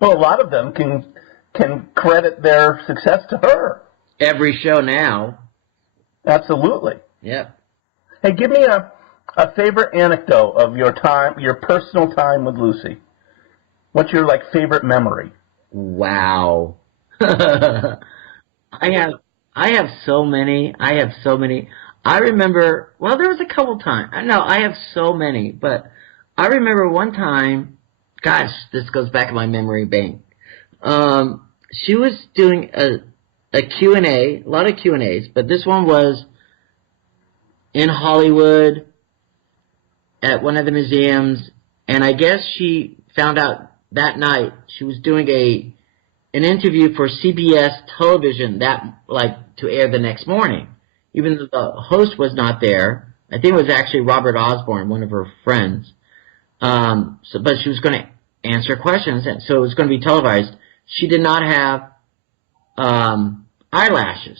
Well, a lot of them can credit their success to her. Every show now. Absolutely. Yep. Hey, give me a favorite anecdote of your personal time with Lucy. What's your favorite memory? Wow. I have so many. I remember, well, there was a couple times. No, I have so many, but I remember one time, gosh, this goes back in my memory bank. She was doing a Q&A, a lot of Q&As, but this one was in Hollywood at one of the museums, and I guess she found out that night she was doing an interview for CBS television to air the next morning. Even though the host was not there, I think it was actually Robert Osborne, one of her friends. But she was going to answer questions, and so it was going to be televised. She did not have eyelashes,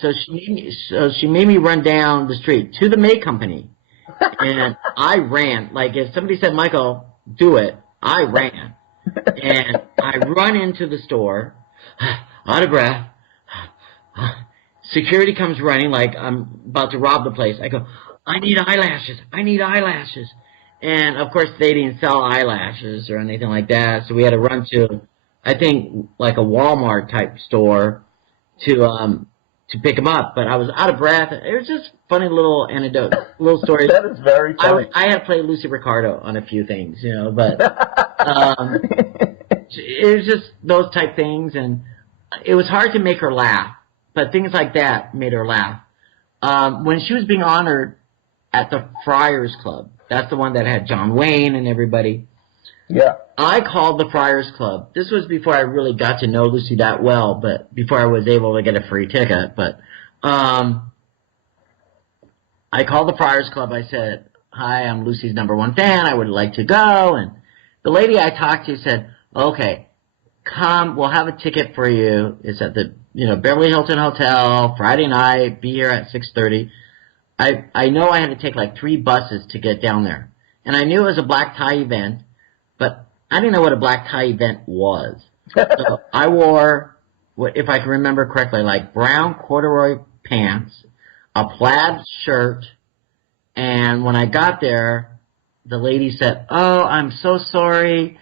so she made me run down the street to the May Company, and I ran. Like if somebody said, "Michael, do it," I ran, and I run into the store, out of breath. Security comes running like I'm about to rob the place. I go, I need eyelashes. And, of course, they didn't sell eyelashes or anything like that, so we had to run to, I think, like a Walmart-type store to pick them up. But I was out of breath. It was just funny little anecdote, little stories. That is very funny. I had to play Lucy Ricardo on a few things, but it was just those type things, and it was hard to make her laugh. But things like that made her laugh. When she was being honored at the Friars Club, that's the one that had John Wayne and everybody. Yeah. I called the Friars Club. This was before I really got to know Lucy that well, but before I was able to get a free ticket. But I called the Friars Club. I said, hi, I'm Lucy's #1 fan. I would like to go. And the lady I talked to said, okay, come. We'll have a ticket for you. It's at the Beverly Hilton Hotel, Friday night. Be here at 6:30. I know I had to take like 3 buses to get down there. And I knew it was a black tie event, but I didn't know what a black tie event was. So I wore, if I can remember correctly, like brown corduroy pants, a plaid shirt, and when I got there, the lady said, oh, I'm so sorry.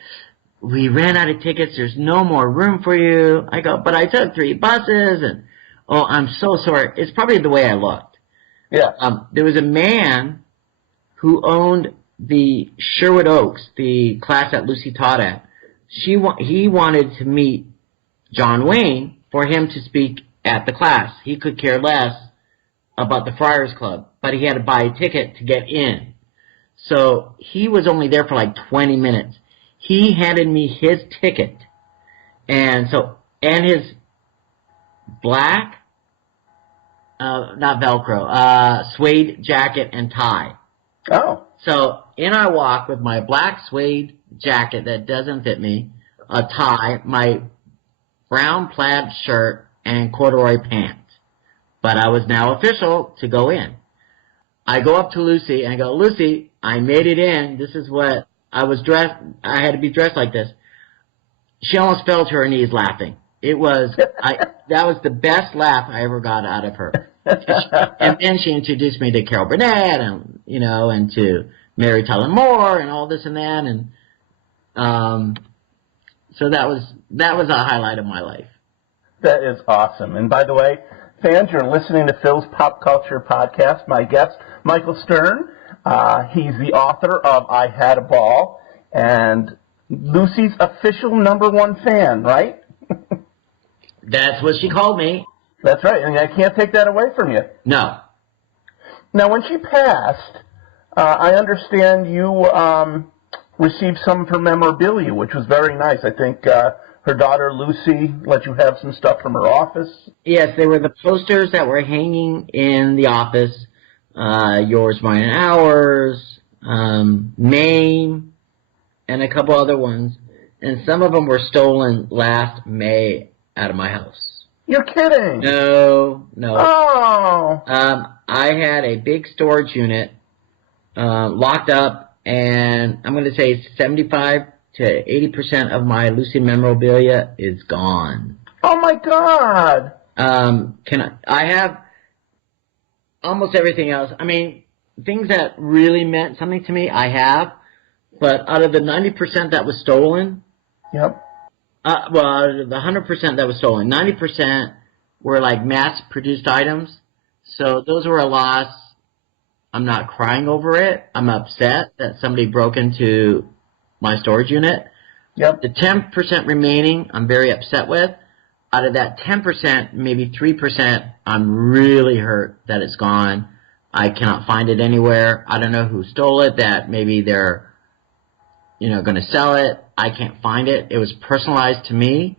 We ran out of tickets. There's no more room for you. I go, but I took 3 buses, and, oh, I'm so sorry. It's probably the way I looked. Yeah. There was a man who owned the Sherwood Oaks, the class that Lucy taught at. He wanted to meet John Wayne for him to speak at the class. He could care less about the Friars Club, but he had to buy a ticket to get in. So he was only there for like 20 minutes. He handed me his ticket, and his black, not Velcro, suede jacket and tie. Oh. So in I walk with my black suede jacket that doesn't fit me, a tie, my brown plaid shirt, and corduroy pants. But I was now official to go in. I go up to Lucy and I go, Lucy, I made it in. This is what I was dressed. I had to be dressed like this. She almost fell to her knees laughing. It was, that was the best laugh I ever got out of her. And then she introduced me to Carol Burnett and, and to Mary Tyler Moore and all this and that. And, so that was a highlight of my life. That is awesome. And by the way, fans, you're listening to Phil's Pop Culture Podcast. My guest, Michael Stern. He's the author of I Had a Ball and Lucy's official #1 fan, right? That's what she called me. That's right, and I can't take that away from you. No. Now, when she passed, I understand you received some of her memorabilia, which was very nice. I think her daughter, Lucy, let you have some stuff from her office. Yes, they were the posters that were hanging in the office. Yours, Mine, and Ours, Maine, and a couple other ones. And some of them were stolen last May out of my house. You're kidding. No. Oh. I had a big storage unit locked up, and I'm going to say 75 to 80% of my Lucy memorabilia is gone. Oh, my God. I have almost everything else. I mean, things that really meant something to me, I have. But out of the 90% that was stolen, Yep. well, the 100% that was stolen, 90% were like mass-produced items. So those were a loss. I'm not crying over it. I'm upset that somebody broke into my storage unit. Yep. The 10% remaining, I'm very upset with. Out of that 10%, maybe 3%, I'm really hurt that it's gone. I cannot find it anywhere. I don't know who stole it, that maybe they're, going to sell it. I can't find it. It was personalized to me,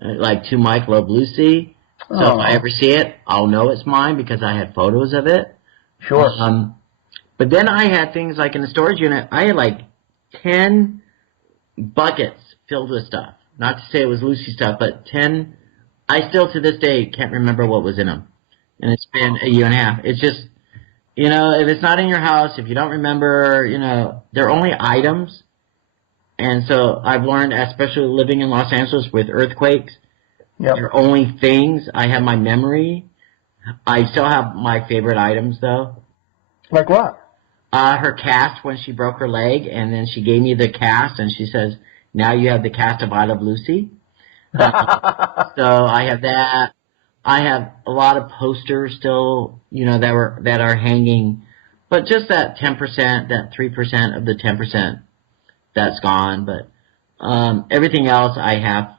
like to Mike Love Lucy. So if I ever see it, I'll know it's mine because I had photos of it. Sure. But then I had things like in the storage unit, I had like 10 buckets filled with stuff. Not to say it was Lucy stuff, but 10. I still to this day can't remember what was in them. And it's been a year and a half. It's just, if it's not in your house, if you don't remember, they're only items. And so I've learned, especially living in Los Angeles with earthquakes, they're only things. I have my memory. I still have my favorite items, though. Like what? Her cast when she broke her leg, and then she gave me the cast, and she says, now you have the cast of I Love Lucy. So I have that. I have a lot of posters still, that are hanging. But just that 10%, that 3% of the 10%, that's gone. But everything else I have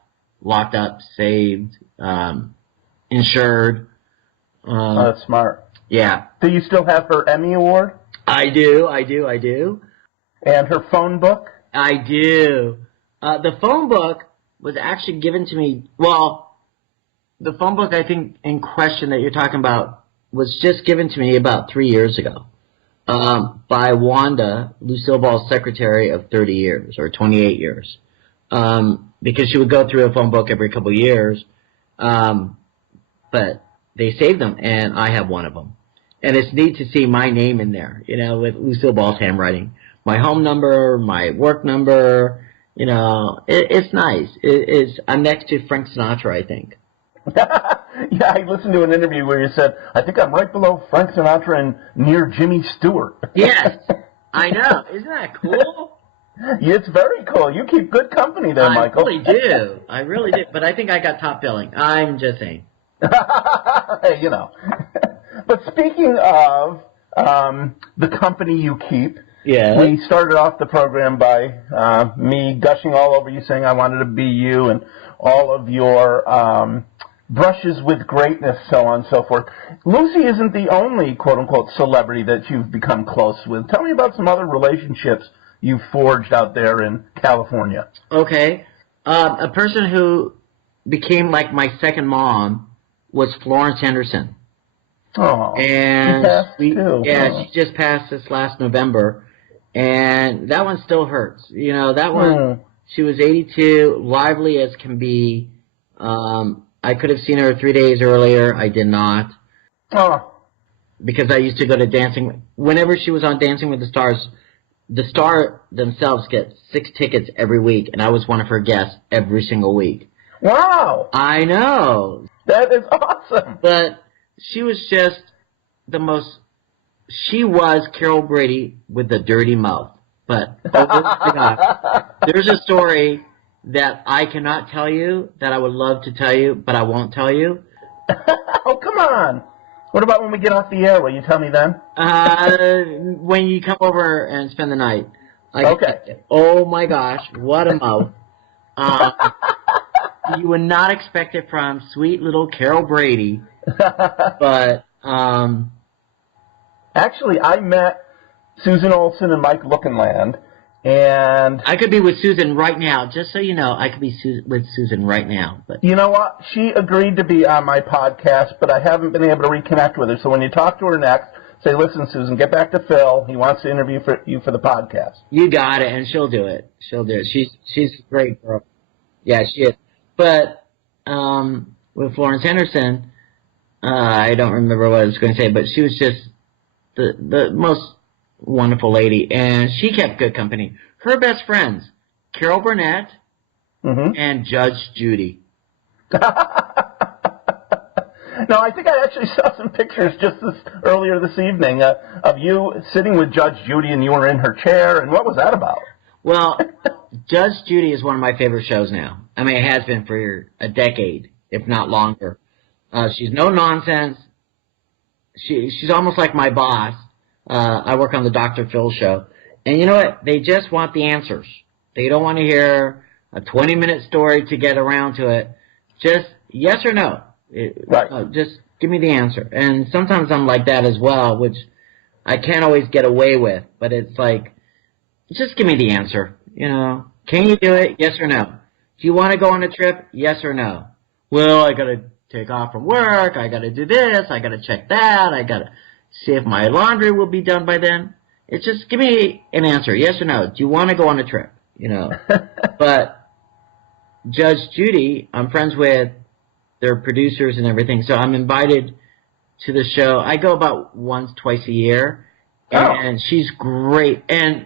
locked up, saved, insured. That's smart. Yeah. Do you still have her Emmy Award? I do. And her phone book? I do. The phone book was actually given to me. Well, the phone book I think in question that you're talking about was just given to me about 3 years ago by Wanda, Lucille Ball's secretary of 30 years or 28 years, because she would go through a phone book every couple of years. But they saved them, and I have one of them. And it's neat to see my name in there, with Lucille Ball's handwriting. My home number, my work number, it's nice. I'm next to Frank Sinatra, I think. Yeah, I listened to an interview where you said, I think I'm right below Frank Sinatra and near Jimmy Stewart. Yes, I know. Isn't that cool? It's very cool. You keep good company there, Michael. I really do. But I think I got top billing. I'm just saying. Hey, But speaking of the company you keep, we started off the program by me gushing all over you, saying I wanted to be you, and all of your brushes with greatness, so on and so forth. Lucy isn't the only quote-unquote celebrity that you've become close with. Tell me about some other relationships you've forged out there in California. Okay. A person who became like my second mom was Florence Henderson. Oh, and she passed too. She just passed this last November, and that one still hurts. That one, she was 82, lively as can be. I could have seen her 3 days earlier. I did not. Oh. Because I used to go to dancing. Whenever she was on Dancing with the Stars, the star themselves get 6 tickets every week, and I was one of her guests every single week. Wow. I know. That is awesome. But she was just the most... She was Carol Brady with the dirty mouth. But there's a story that I cannot tell you that I would love to tell you, but I won't tell you. Oh, come on. What about when we get off the air? Will you tell me then? When you come over and spend the night. Okay. Oh, my gosh. What a mouth. You would not expect it from sweet little Carol Brady. But, actually, I met Susan Olsen and Mike Lookinland, and I could be with Susan right now. Just so you know, I could be with Susan right now. But you know what? She agreed to be on my podcast, but I haven't been able to reconnect with her. So when you talk to her next, say, listen, Susan, get back to Phil. He wants to interview you for the podcast. You got it, and she'll do it. She'll do it. She's a great girl. Yeah, she is. But with Florence Henderson, I don't remember what I was going to say, but she was just the most wonderful lady, and she kept good company. Her best friends, Carol Burnett and Judge Judy. No, I think I actually saw some pictures just earlier this evening of you sitting with Judge Judy, and you were in her chair, and what was that about? Well, Judge Judy is one of my favorite shows now. I mean, it has been for a decade, if not longer. She's no nonsense. She's almost like my boss. I work on the Dr. Phil show. And you know what? They just want the answers. They don't want to hear a 20-minute story to get around to it. Just yes or no. Right. Just give me the answer. And sometimes I'm like that as well, which I can't always get away with. But it's like, just give me the answer. You know, can you do it? Yes or no? Do you want to go on a trip? Yes or no? Well, I got to take off from work. I got to do this. I got to check that. I got to see if my laundry will be done by then. It's just give me an answer, yes or no. Do you want to go on a trip? You know, but Judge Judy, I'm friends with their producers and everything, so I'm invited to the show. I go about once, twice a year, and she's great. And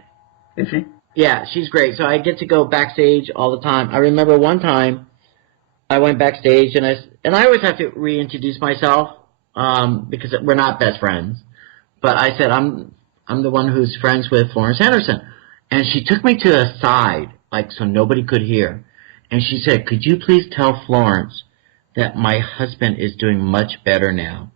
is she? Yeah, she's great. So I get to go backstage all the time. I remember one time I went backstage, and I always have to reintroduce myself because we're not best friends. But I said I'm the one who's friends with Florence Henderson, and she took me to the side, like so nobody could hear, and she said, "Could you please tell Florence that my husband is doing much better now?"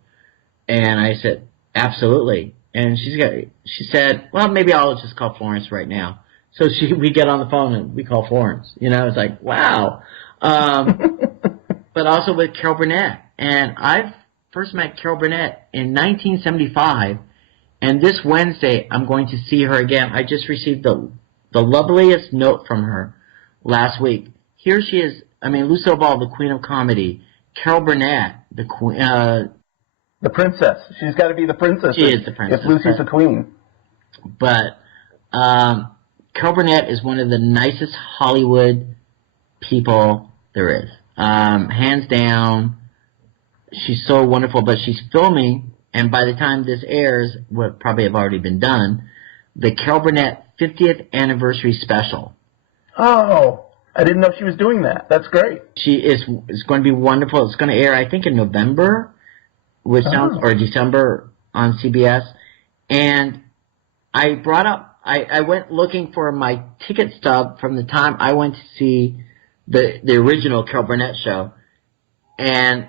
And I said, "Absolutely." And she said, "Well, maybe I'll just call Florence right now." So we get on the phone and we call Florence. You know, it's like, wow. But also with Carol Burnett. And I first met Carol Burnett in 1975. And this Wednesday, I'm going to see her again. I just received the loveliest note from her last week. Here she is. I mean, Lucille Ball, the queen of comedy. Carol Burnett, the queen. The princess. She's got to be the princess. She is the princess. If Lucy's the queen. But Carol Burnett is one of the nicest Hollywood people there is. Hands down, she's so wonderful. But she's filming, and by the time this airs, what probably have already been done, the Carol Burnett 50th anniversary special. Oh, I didn't know she was doing that. That's great. It's going to be wonderful. It's going to air, I think, in November, or December on CBS. And I brought up, I went looking for my ticket stub from the time I went to see the original Carol Burnett show, and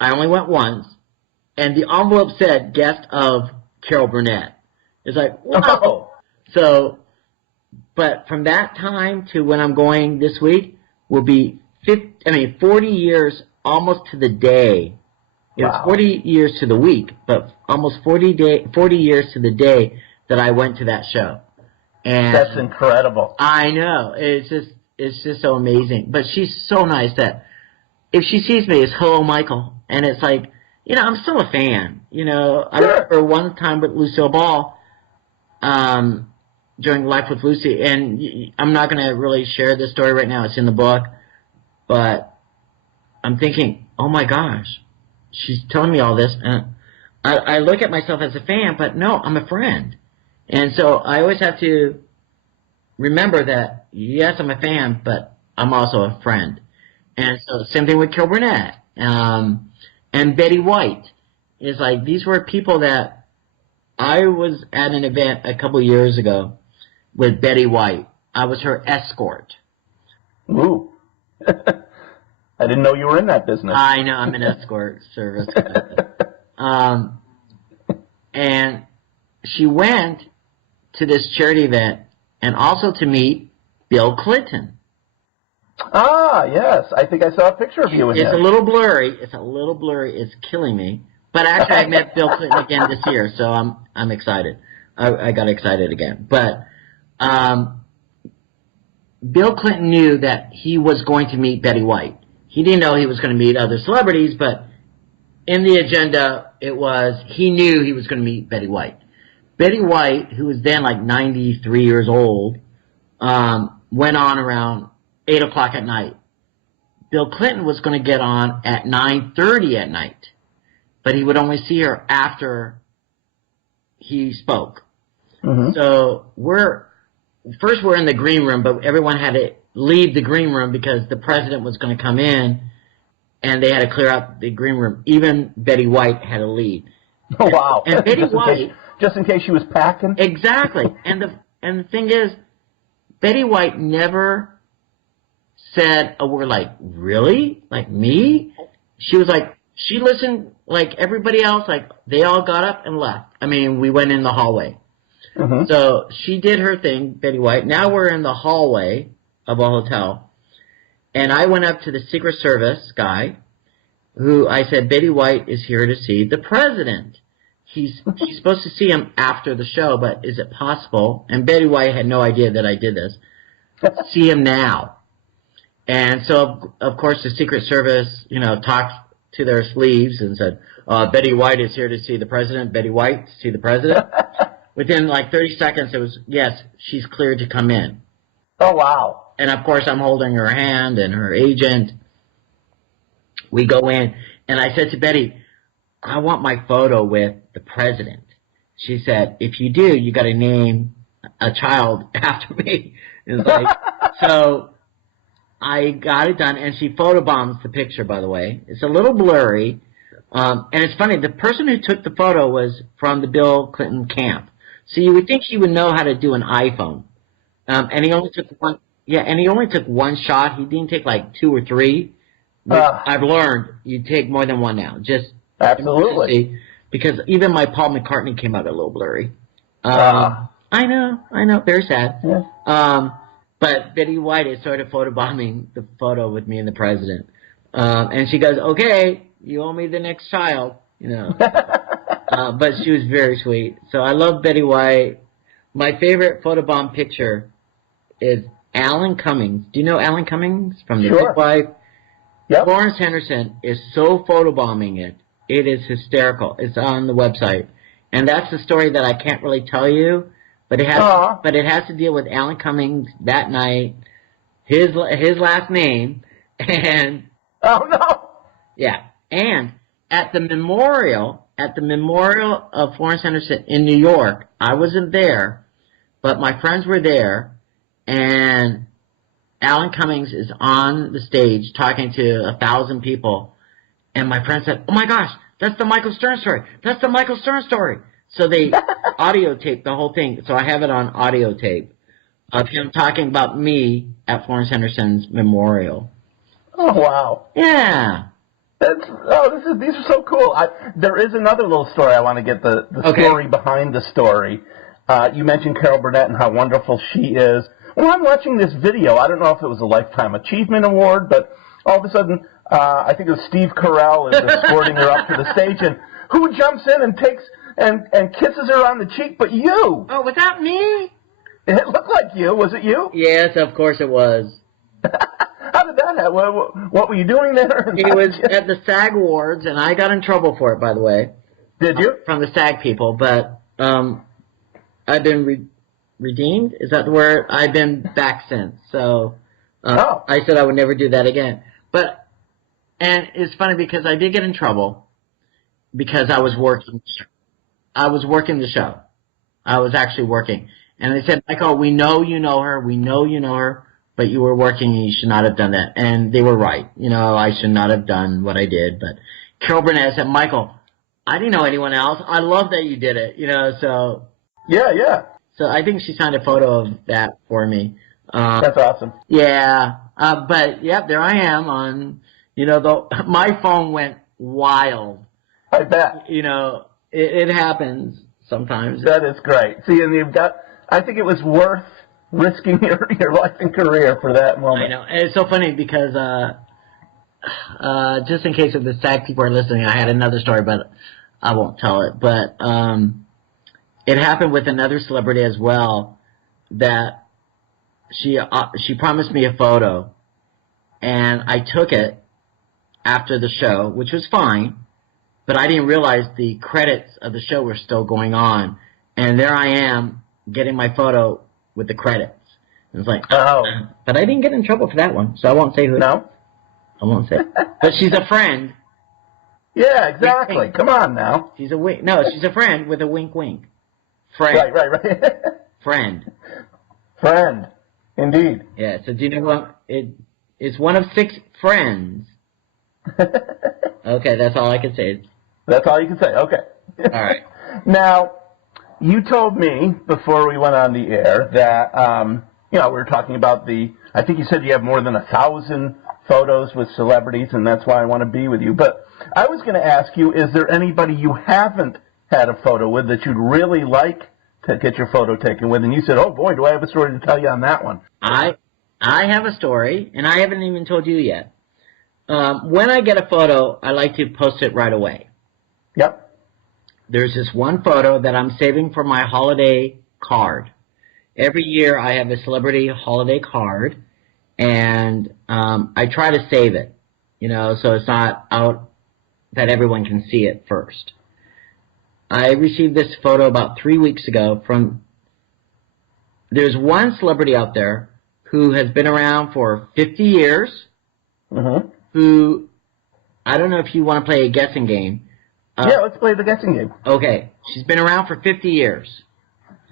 I only went once, and the envelope said guest of Carol Burnett. It's like, wow. Oh. So, but from that time to when I'm going this week will be 40 years almost to the day. It was 40 years to the week, but almost 40 years to the day that I went to that show. And that's incredible. I know. It's just so amazing. But she's so nice that if she sees me, it's hello, Michael. And it's like, you know, I'm still a fan. You know, I remember one time with Lucille Ball during Life with Lucy, and I'm not going to really share this story right now. It's in the book. But I'm thinking, oh, my gosh, she's telling me all this. And I look at myself as a fan, but no, I'm a friend. And so I always have to remember that, yes, I'm a fan, but I'm also a friend. And so same thing with Carol Burnett. And Betty White is like, these were people that I was at an event a couple years ago with Betty White. I was her escort. Ooh. I didn't know you were in that business. I know, I'm an escort service. And she went to this charity event and also to meet Bill Clinton. Ah, yes. I think I saw a picture of you in It's him. a little blurry. It's a little blurry. It's killing me. But actually, I met Bill Clinton again this year, so I'm excited. I got excited again. But Bill Clinton knew that he was going to meet Betty White. He didn't know he was going to meet other celebrities, but in the agenda, it was he knew he was going to meet Betty White. Betty White, who was then like 93 years old, went on around 8 o'clock at night. Bill Clinton was going to get on at 9:30 at night, but he would only see her after he spoke. Mm-hmm. So we're in the green room, but everyone had to leave the green room because the president was going to come in, and they had to clear out the green room. Even Betty White had to leave. Oh, wow. And Betty White, just in case she was packing? exactly. And the thing is, Betty White never said a word like, really? Like me? She was like, she listened like everybody else, like they all got up and left. I mean, we went in the hallway. Mm-hmm. So she did her thing, Betty White. Now we're in the hallway of a hotel. And I went up to the Secret Service guy who I said, Betty White is here to see the president. She's supposed to see him after the show, but is it possible? And Betty White had no idea that I did this. See him now. And so, of course, the Secret Service, talked to their sleeves and said, Betty White is here to see the president. Betty White to see the president. Within like 30 seconds, it was, yes, she's cleared to come in. Oh, wow. And, of course, I'm holding her hand and her agent. We go in, and I said to Betty, I want my photo with the president. She said, if you do, you got to name a child after me. It's like, so I got it done, and she photobombs the picture, by the way. It's a little blurry, and it's funny. The person who took the photo was from the Bill Clinton camp. So you would think he would know how to do an iPhone. And he only took one. Yeah, and he only took one shot. He didn't take like 2 or 3. I've learned you take more than one now. Just absolutely, because even my Paul McCartney came out a little blurry. I know, very sad. Yeah. But Betty White is sort of photobombing the photo with me and the president, and she goes, "Okay, you owe me the next child," But she was very sweet. So I love Betty White. My favorite photobomb picture is Alan Cummings. Do you know Alan Cummings from The Good Wife? Yep. Florence Henderson is so photobombing it. It is hysterical. It's on the website. And that's the story that I can't really tell you, but it has to deal with Alan Cummings that night, his last name, and oh no. Yeah. And at the memorial of Florence Henderson in New York, I wasn't there, but my friends were there, and Alan Cummings is on the stage talking to 1,000 people, and my friend said, "Oh my gosh, that's the Michael Stern story. That's the Michael Stern story." So they audio taped the whole thing. So I have it on audio tape of him talking about me at Florence Henderson's memorial. Oh wow. Yeah. These are so cool. There is another little story I want to get the story behind the story. You mentioned Carol Burnett and how wonderful she is. Well, I'm watching this video. I don't know if it was a Lifetime Achievement Award, but all of a sudden, I think it was Steve Carell is escorting her up to the stage, and who jumps in and takes and kisses her on the cheek but you? Oh, was that me? It looked like you. Was it you? Yes, of course it was. How did that happen? What were you doing there? He was at the SAG Awards, and I got in trouble for it, by the way. Did you? From the SAG people, but I've been redeemed? Is that the word? I've been back since. So I said I would never do that again. And it's funny because I did get in trouble because I was working. I was working the show. I was actually working. And they said, Michael, we know you know her. We know you know her. But you were working and you should not have done that. And they were right. I should not have done what I did. But Carol Burnett said, Michael, I didn't know anyone else. I love that you did it. So. Yeah. So I think she signed a photo of that for me. That's awesome. Yeah. But, yeah, there I am on, my phone went wild. I bet. It happens sometimes. That is great. See, and I think it was worth risking your life and career for that moment. I know. And it's so funny because just in case of the SAG people are listening, I had another story, but I won't tell it. But it happened with another celebrity as well, that she promised me a photo, and I took it after the show, which was fine, but I didn't realize the credits of the show were still going on, and there I am getting my photo with the credits. And it's like, oh. But I didn't get in trouble for that one, so I won't say who. No? I won't say. But she's a friend. Yeah, exactly. Wink, wink. Come on now. She's a wink. No, she's a friend with a wink, wink. Friend. Right. Friend. Friend. Indeed. Yeah, so do you know what? It's one of 6 friends. Okay, that's all I can say. That's all you can say. Okay. All right. Now, you told me before we went on the air that, we were talking about I think you said you have more than 1,000 photos with celebrities, and that's why I want to be with you. But I was going to ask you, is there anybody you haven't had a photo with that you'd really like to get your photo taken with? And you said, oh boy, do I have a story to tell you on that one. I have a story, and I haven't even told you yet. When I get a photo, I like to post it right away. Yep. There's this one photo that I'm saving for my holiday card. Every year I have a celebrity holiday card, and I try to save it, so it's not out that everyone can see it first. I received this photo about 3 weeks ago there's one celebrity out there who has been around for 50 years, who, I don't know if you want to play a guessing game. Yeah, let's play the guessing game. Okay. She's been around for 50 years.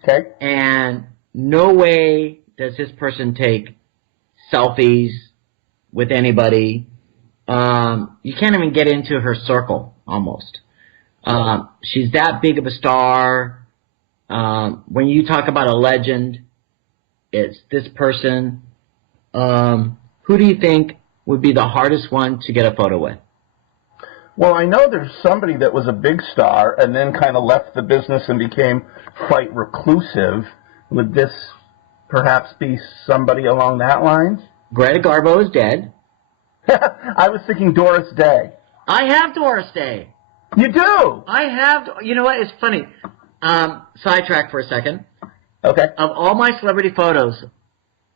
Okay. And no way does this person take selfies with anybody. You can't even get into her circle, almost. She's that big of a star. When you talk about a legend, it's this person. Who do you think would be the hardest one to get a photo with? Well, I know there's somebody that was a big star and then kind of left the business and became quite reclusive. Would this perhaps be somebody along that lines? Greta Garbo is dead. I was thinking Doris Day. I have Doris Day. You do? I have. You know what? It's funny. Sidetrack for a second. Okay. Of all my celebrity photos,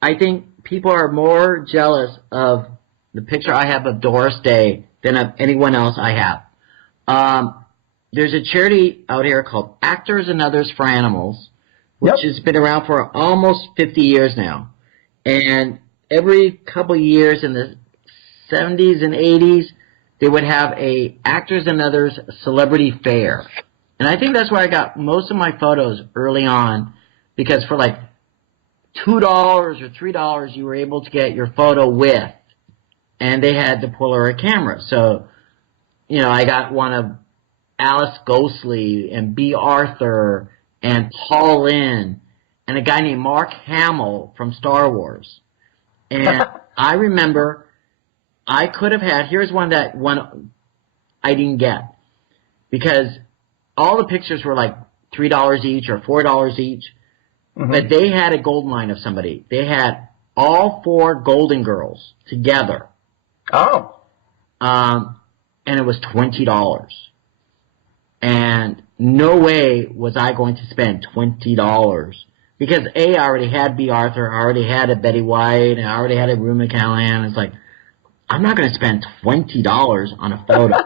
I think people are more jealous of the picture I have of Doris Day than of anyone else I have. There's a charity out here called Actors and Others for Animals, which has been around for almost 50 years now. And every couple of years in the 70s and 80s, they would have a Actors and Others celebrity fair. And I think that's where I got most of my photos early on, because for like $2 or $3 you were able to get your photo with, and they had to pull her a camera. So, I got one of Alice Ghostley and B. Arthur and Paul Lynde and a guy named Mark Hamill from Star Wars. And I remember I could have had, here's one I didn't get, because all the pictures were like $3 each or $4 each, but they had a gold mine of somebody. They had all 4 Golden Girls together. Oh. And it was $20. And no way was I going to spend $20. Because I already had B. Arthur, I already had a Betty White, and I already had a Rue McCallaghan. It's like, I'm not going to spend $20 on a photo.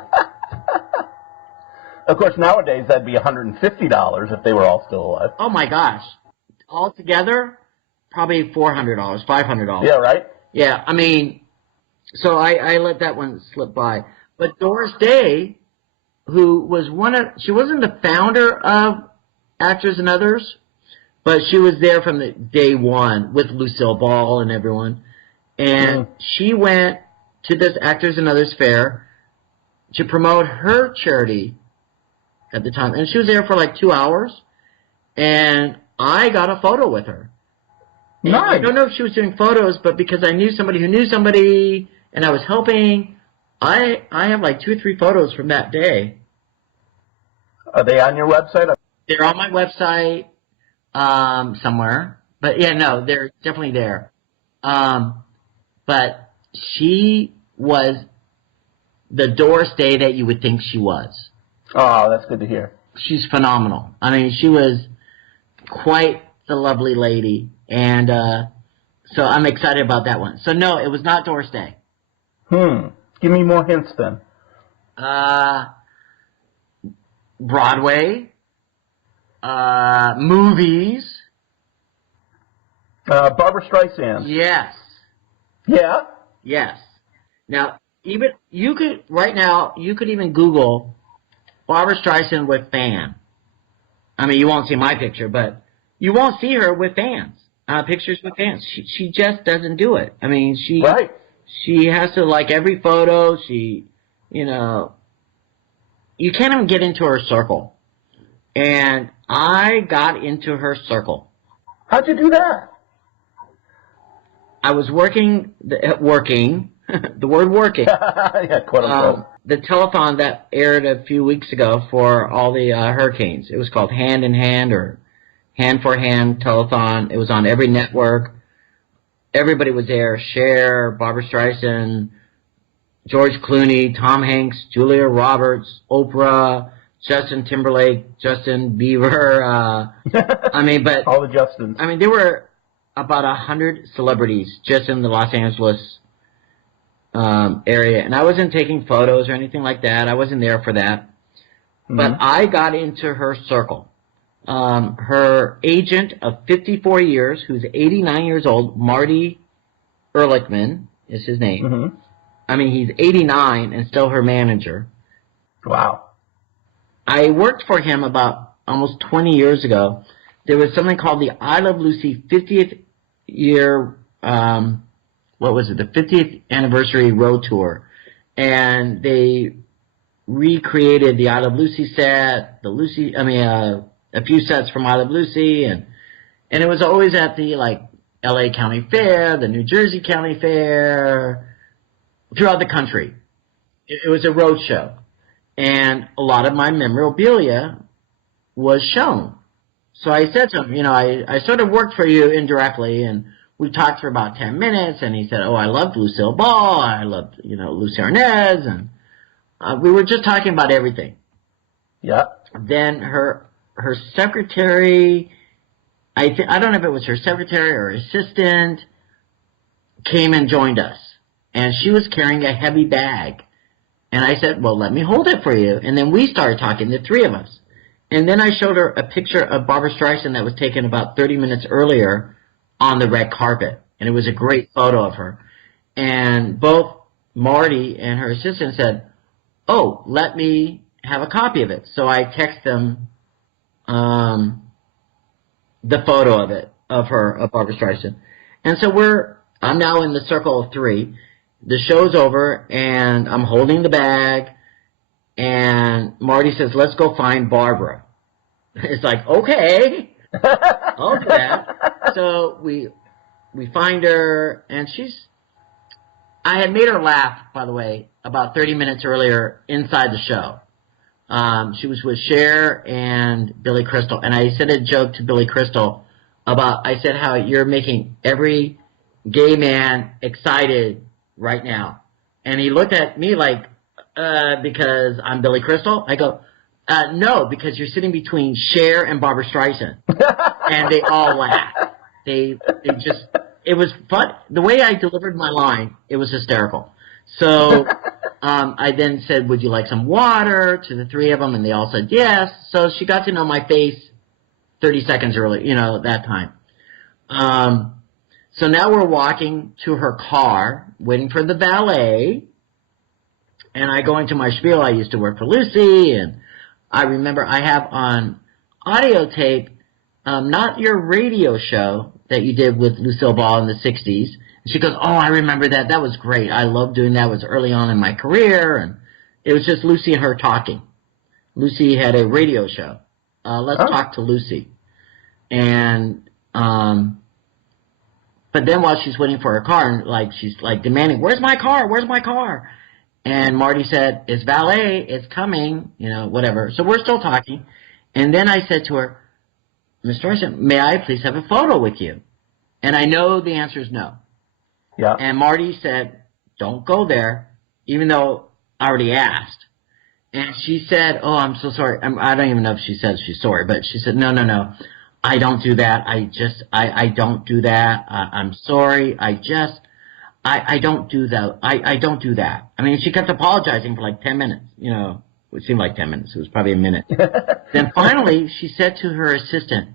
Of course, nowadays that'd be $150 if they were all still alive. Oh my gosh. Altogether, probably $400, $500. Yeah, right? Yeah, I mean, so I let that one slip by. But Doris Day, who was she wasn't the founder of Actors and Others, but she was there from the day one with Lucille Ball and everyone. And she went to this Actors and Others fair to promote her charity at the time. And she was there for like 2 hours, and I got a photo with her. And nice. I don't know if she was doing photos, but because I knew somebody who knew somebody, and I was helping, I have like 2 or 3 photos from that day. Are they on your website? They're on my website somewhere. But yeah, no, they're definitely there. But she was the doorstay that you would think she was. Oh, that's good to hear. She's phenomenal. I mean, she was quite the lovely lady, and so I'm excited about that one. So no, it was not doorstay. Give me more hints then. Broadway, movies. Barbara Streisand. Yes. Yeah? Yes. Now, even you could right now you could even Google Barbara Streisand with fan. I mean, you won't see my picture, but you won't see her with fans. Pictures with fans. She just doesn't do it. I mean, she has to like every photo. She, you know, you can't even get into her circle. And I got into her circle. How'd you do that? I was working, the word working. Yeah, quote unquote. The telethon that aired a few weeks ago for all the hurricanes. It was called Hand in Hand or Hand for Hand telethon. It was on every network. Everybody was there. Cher, Barbara Streisand, George Clooney, Tom Hanks, Julia Roberts, Oprah, Justin Timberlake, Justin Bieber. I mean, but all the Justins. I mean, there were about 100 celebrities just in the Los Angeles area, and I wasn't taking photos or anything like that. I wasn't there for that, but I got into her circle. Her agent of 54 years, who's 89 years old, Marty Ehrlichman is his name. I mean, he's 89 and still her manager. Wow. I worked for him about almost 20 years ago. There was something called the I Love Lucy 50th year, what was it, the 50th anniversary road tour. And they recreated the I Love Lucy set, a few sets from I Love Lucy, and it was always at the, like, LA County Fair, the New Jersey County Fair, throughout the country. It was a road show. And a lot of my memorabilia was shown. So I said to him, you know, I sort of worked for you indirectly, and we talked for about 10 minutes, and he said, oh, I loved Lucille Ball, I loved, you know, Lucy Arnaz, and we were just talking about everything. Yeah. Then her secretary, I don't know if it was her secretary or assistant, came and joined us. And she was carrying a heavy bag. And I said, well, let me hold it for you. And then we started talking, the three of us. And then I showed her a picture of Barbara Streisand that was taken about 30 minutes earlier on the red carpet. And it was a great photo of her. And both Marty and her assistant said, oh, let me have a copy of it. So I text them the photo of it, of Barbara Streisand. And so I'm now in the circle of three. The show's over, and I'm holding the bag, and Marty says, let's go find Barbara. It's like, okay, I'll do that. So we find her, and I had made her laugh, by the way, about 30 minutes earlier inside the show. She was with Cher and Billy Crystal, and I said a joke to Billy Crystal I said how you're making every gay man excited right now. And he looked at me like, because I'm Billy Crystal? I go, no, because you're sitting between Cher and Barbara Streisand. And they all laughed. It was fun. The way I delivered my line, it was hysterical. So I then said, would you like some water to the three of them? And they all said yes. So she got to know my face 30 seconds early, you know, that time. So now we're walking to her car, waiting for the valet, and I go into my spiel. I used to work for Lucy, and I remember I have on audio tape, not your radio show that you did with Lucille Ball in the 60s. And she goes, oh, I remember that. That was great. I loved doing that. It was early on in my career, and it was just Lucy and her talking. Lucy had a radio show. Let's talk to Lucy. And but then while she's waiting for her car, and like she's like demanding, "Where's my car? Where's my car?" And Marty said, "It's valet. It's coming." You know, whatever. So we're still talking. And then I said to her, "Miss Streisand, may I please have a photo with you?" And I know the answer is no. Yeah. And Marty said, don't go there, even though I already asked. And she said, oh, I'm so sorry. I don't even know if she said she's sorry, but she said, no. I don't do that. I don't do that. I'm sorry. I don't do that. I don't do that. I mean, she kept apologizing for like 10 minutes. You know, it seemed like 10 minutes. It was probably a minute. Then finally, she said to her assistant,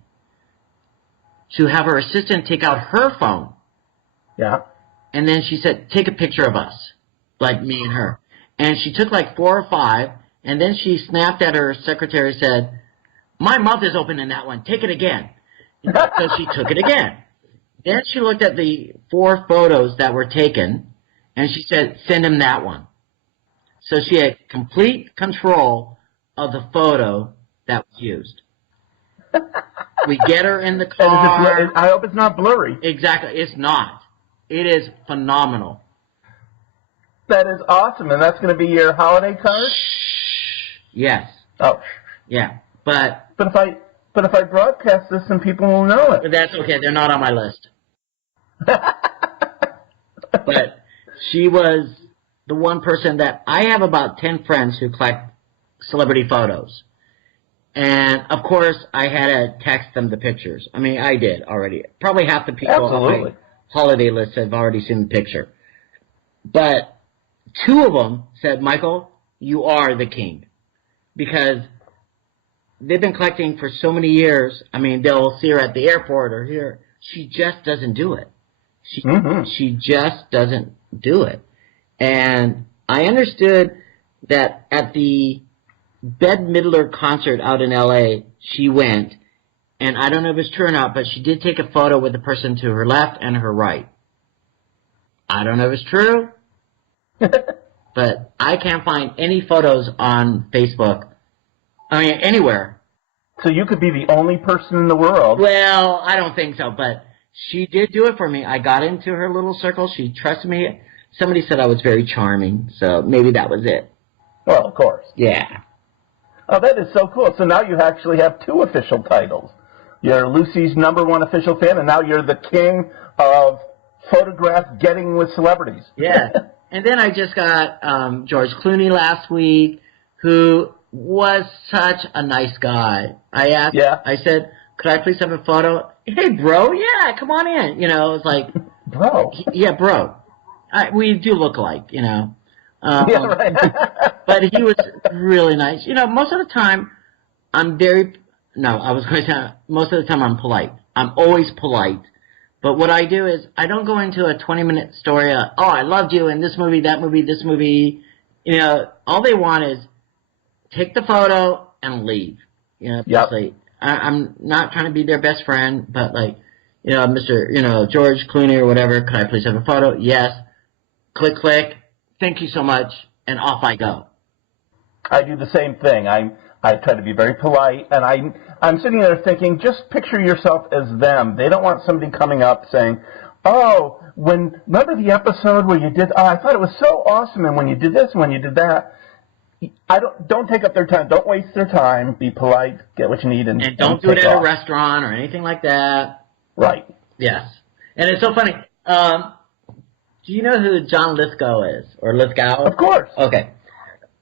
to have her assistant take out her phone. Yeah. And then she said, take a picture of us, like me and her. And she took like 4 or 5, and then she snapped at her secretary and said, my mouth is open in that one. Take it again. So she took it again. Then she looked at the 4 photos that were taken, and she said, send him that one. So she had complete control of the photo that was used. We get her in the car. I hope it's not blurry. Exactly. It's not. It is phenomenal. That is awesome, and that's going to be your holiday card? Yes. Oh. Yeah. But if I broadcast this, then people will know it. That's okay. They're not on my list. But she was the one person that I have about 10 friends who collect celebrity photos. And, of course, I had to text them the pictures. I mean, I did already. Probably half the people on my holiday list have already seen the picture. But 2 of them said, Michael, you are the king. Because they've been collecting for so many years. I mean, they'll see her at the airport or here. She just doesn't do it. She just doesn't do it. And I understood that at the Bette Midler concert out in L.A., she went, and I don't know if it's true or not, but she did take a photo with the person to her left and her right. I don't know if it's true, but I can't find any photos on Facebook. I mean, anywhere. So you could be the only person in the world. Well, I don't think so, but she did do it for me. I got into her little circle. She trusted me. Somebody said I was very charming, so maybe that was it. Well, of course. Yeah. Oh, that is so cool. So now you actually have 2 official titles. You're Lucy's #1 official fan, and now you're the king of photograph getting with celebrities. Yeah. And then I just got George Clooney last week, who was such a nice guy. I asked, I said, could I please have a photo? Hey, bro, yeah, come on in. You know, it's like, bro. Yeah, bro. We do look alike, you know. Yeah, right. But he was really nice. You know, most of the time, most of the time I'm polite. I'm always polite. But what I do is, I don't go into a 20-minute story, I loved you in this movie, that movie, this movie. You know, all they want is, take the photo and leave. You know, like, I'm not trying to be their best friend, but like, you know, Mr. George Clooney or whatever, could I please have a photo? Yes. Click, click. Thank you so much, and off I go. I do the same thing. I try to be very polite, and I'm sitting there thinking, just picture yourself as them. They don't want somebody coming up saying, oh, remember the episode where you did, I thought it was so awesome, and when you did this and when you did that. Don't take up their time. Don't waste their time. Be polite. Get what you need, and don't do it at a restaurant or anything like that. Right. Yes. And it's so funny. Do you know who John Lithgow is, or Lithgow? Of course. Okay.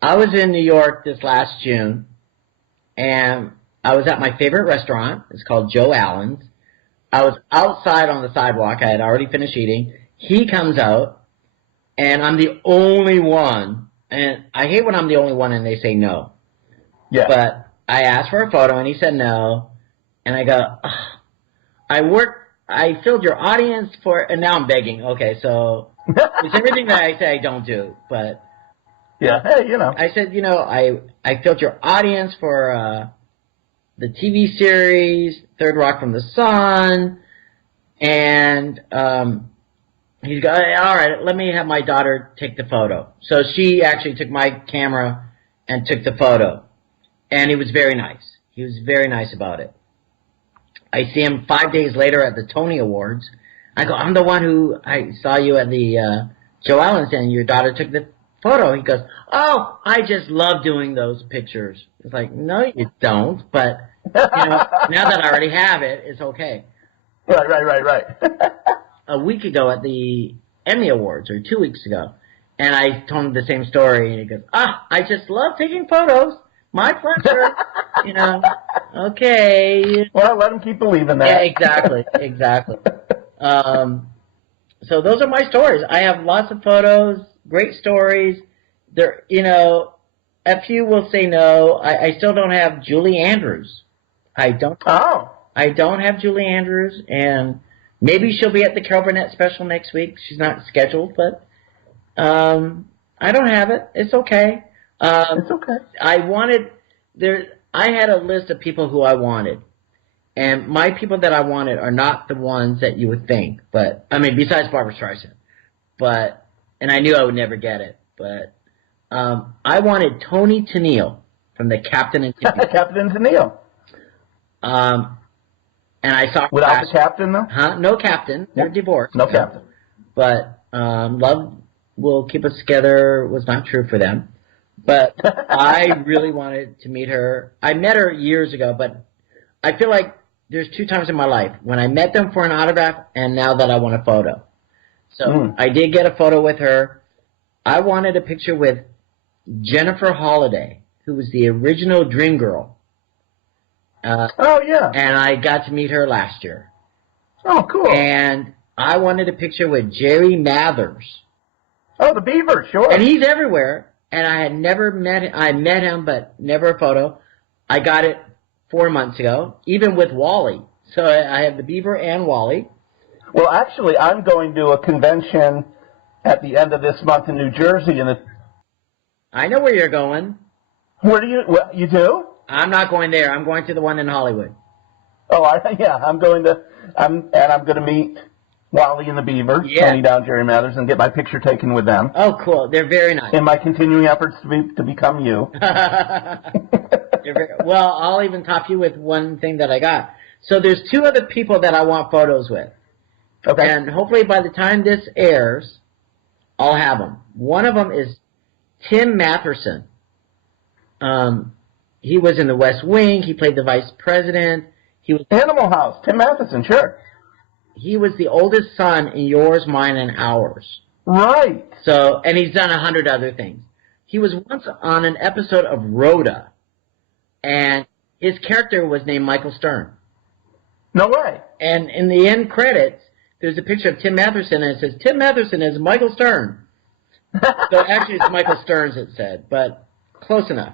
I was in New York this last June, and I was at my favorite restaurant. It's called Joe Allen's. I was outside on the sidewalk. I had already finished eating. He comes out, and I'm the only one. And I hate when I'm the only one and they say no. Yeah. But I asked for a photo and he said no. And I go, I filled your audience and now I'm begging. Okay, so it's everything that I say I don't do. But hey, you know. I said, I filled your audience for the TV series, Third Rock from the Sun. And he's got, all right, let me have my daughter take the photo. So she actually took my camera and took the photo. And he was very nice. He was very nice about it. I see him 5 days later at the Tony Awards. I go, I'm the one who, I saw you at the Joe Allen's and your daughter took the photo. He goes, oh, I just love doing those pictures. It's like, no, you don't. But, now that I already have it, it's okay. Right. a week ago at the Emmy Awards, or 2 weeks ago, and I told him the same story, and he goes, I just love taking photos. My pleasure. Okay. Well, let him keep believing that. Yeah, exactly. So those are my stories. I have lots of photos, great stories. There, a few will say no. I still don't have Julie Andrews. I don't have Julie Andrews, and maybe she'll be at the Carol Burnett special next week. She's not scheduled, but I don't have it. It's okay. It's okay. I had a list of people who I wanted. And my people that I wanted are not the ones that you would think. But, besides Barbra Streisand. And I knew I would never get it. But I wanted Tony Tennille from the Captain and Tennille. Captain and Tennille. And I saw without the captain, though? Huh? No captain. They're divorced. No captain. But Love Will Keep Us Together was not true for them. But I really wanted to meet her. I met her years ago, but I feel like there's 2 times in my life. When I met them for an autograph, and now that I want a photo. So I did get a photo with her. I wanted a picture with Jennifer Holliday, who was the original Dream Girl. Oh, yeah. And I got to meet her last year. Oh, cool. And I wanted a picture with Jerry Mathers. Oh, the Beaver, sure. And he's everywhere. And I had never met him. I met him, but never a photo. I got it 4 months ago, even with Wally. So I have the Beaver and Wally. Well, actually, I'm going to a convention at the end of this month in New Jersey. I know where you're going. Where do you do? I'm not going there. I'm going to the one in Hollywood. Oh, I'm going to meet Wally and the Beaver, Tony Down, Jerry Mathers, and get my picture taken with them. Oh, cool. They're very nice. In my continuing efforts to become you. Well, I'll even top you with one thing that I got. So there's 2 other people that I want photos with. Okay. And hopefully by the time this airs, I'll have them. One of them is Tim Matheson. He was in The West Wing. He played the vice president. He was Animal House. Tim Matheson, sure. He was the oldest son in Yours, Mine, and Ours. Right. So, and he's done 100 other things. He was once on an episode of Rhoda, and his character was named Michael Stern. No way. And in the end credits, there's a picture of Tim Matheson, and it says, Tim Matheson is Michael Stern. So actually it's Michael Stearns, it said, but close enough.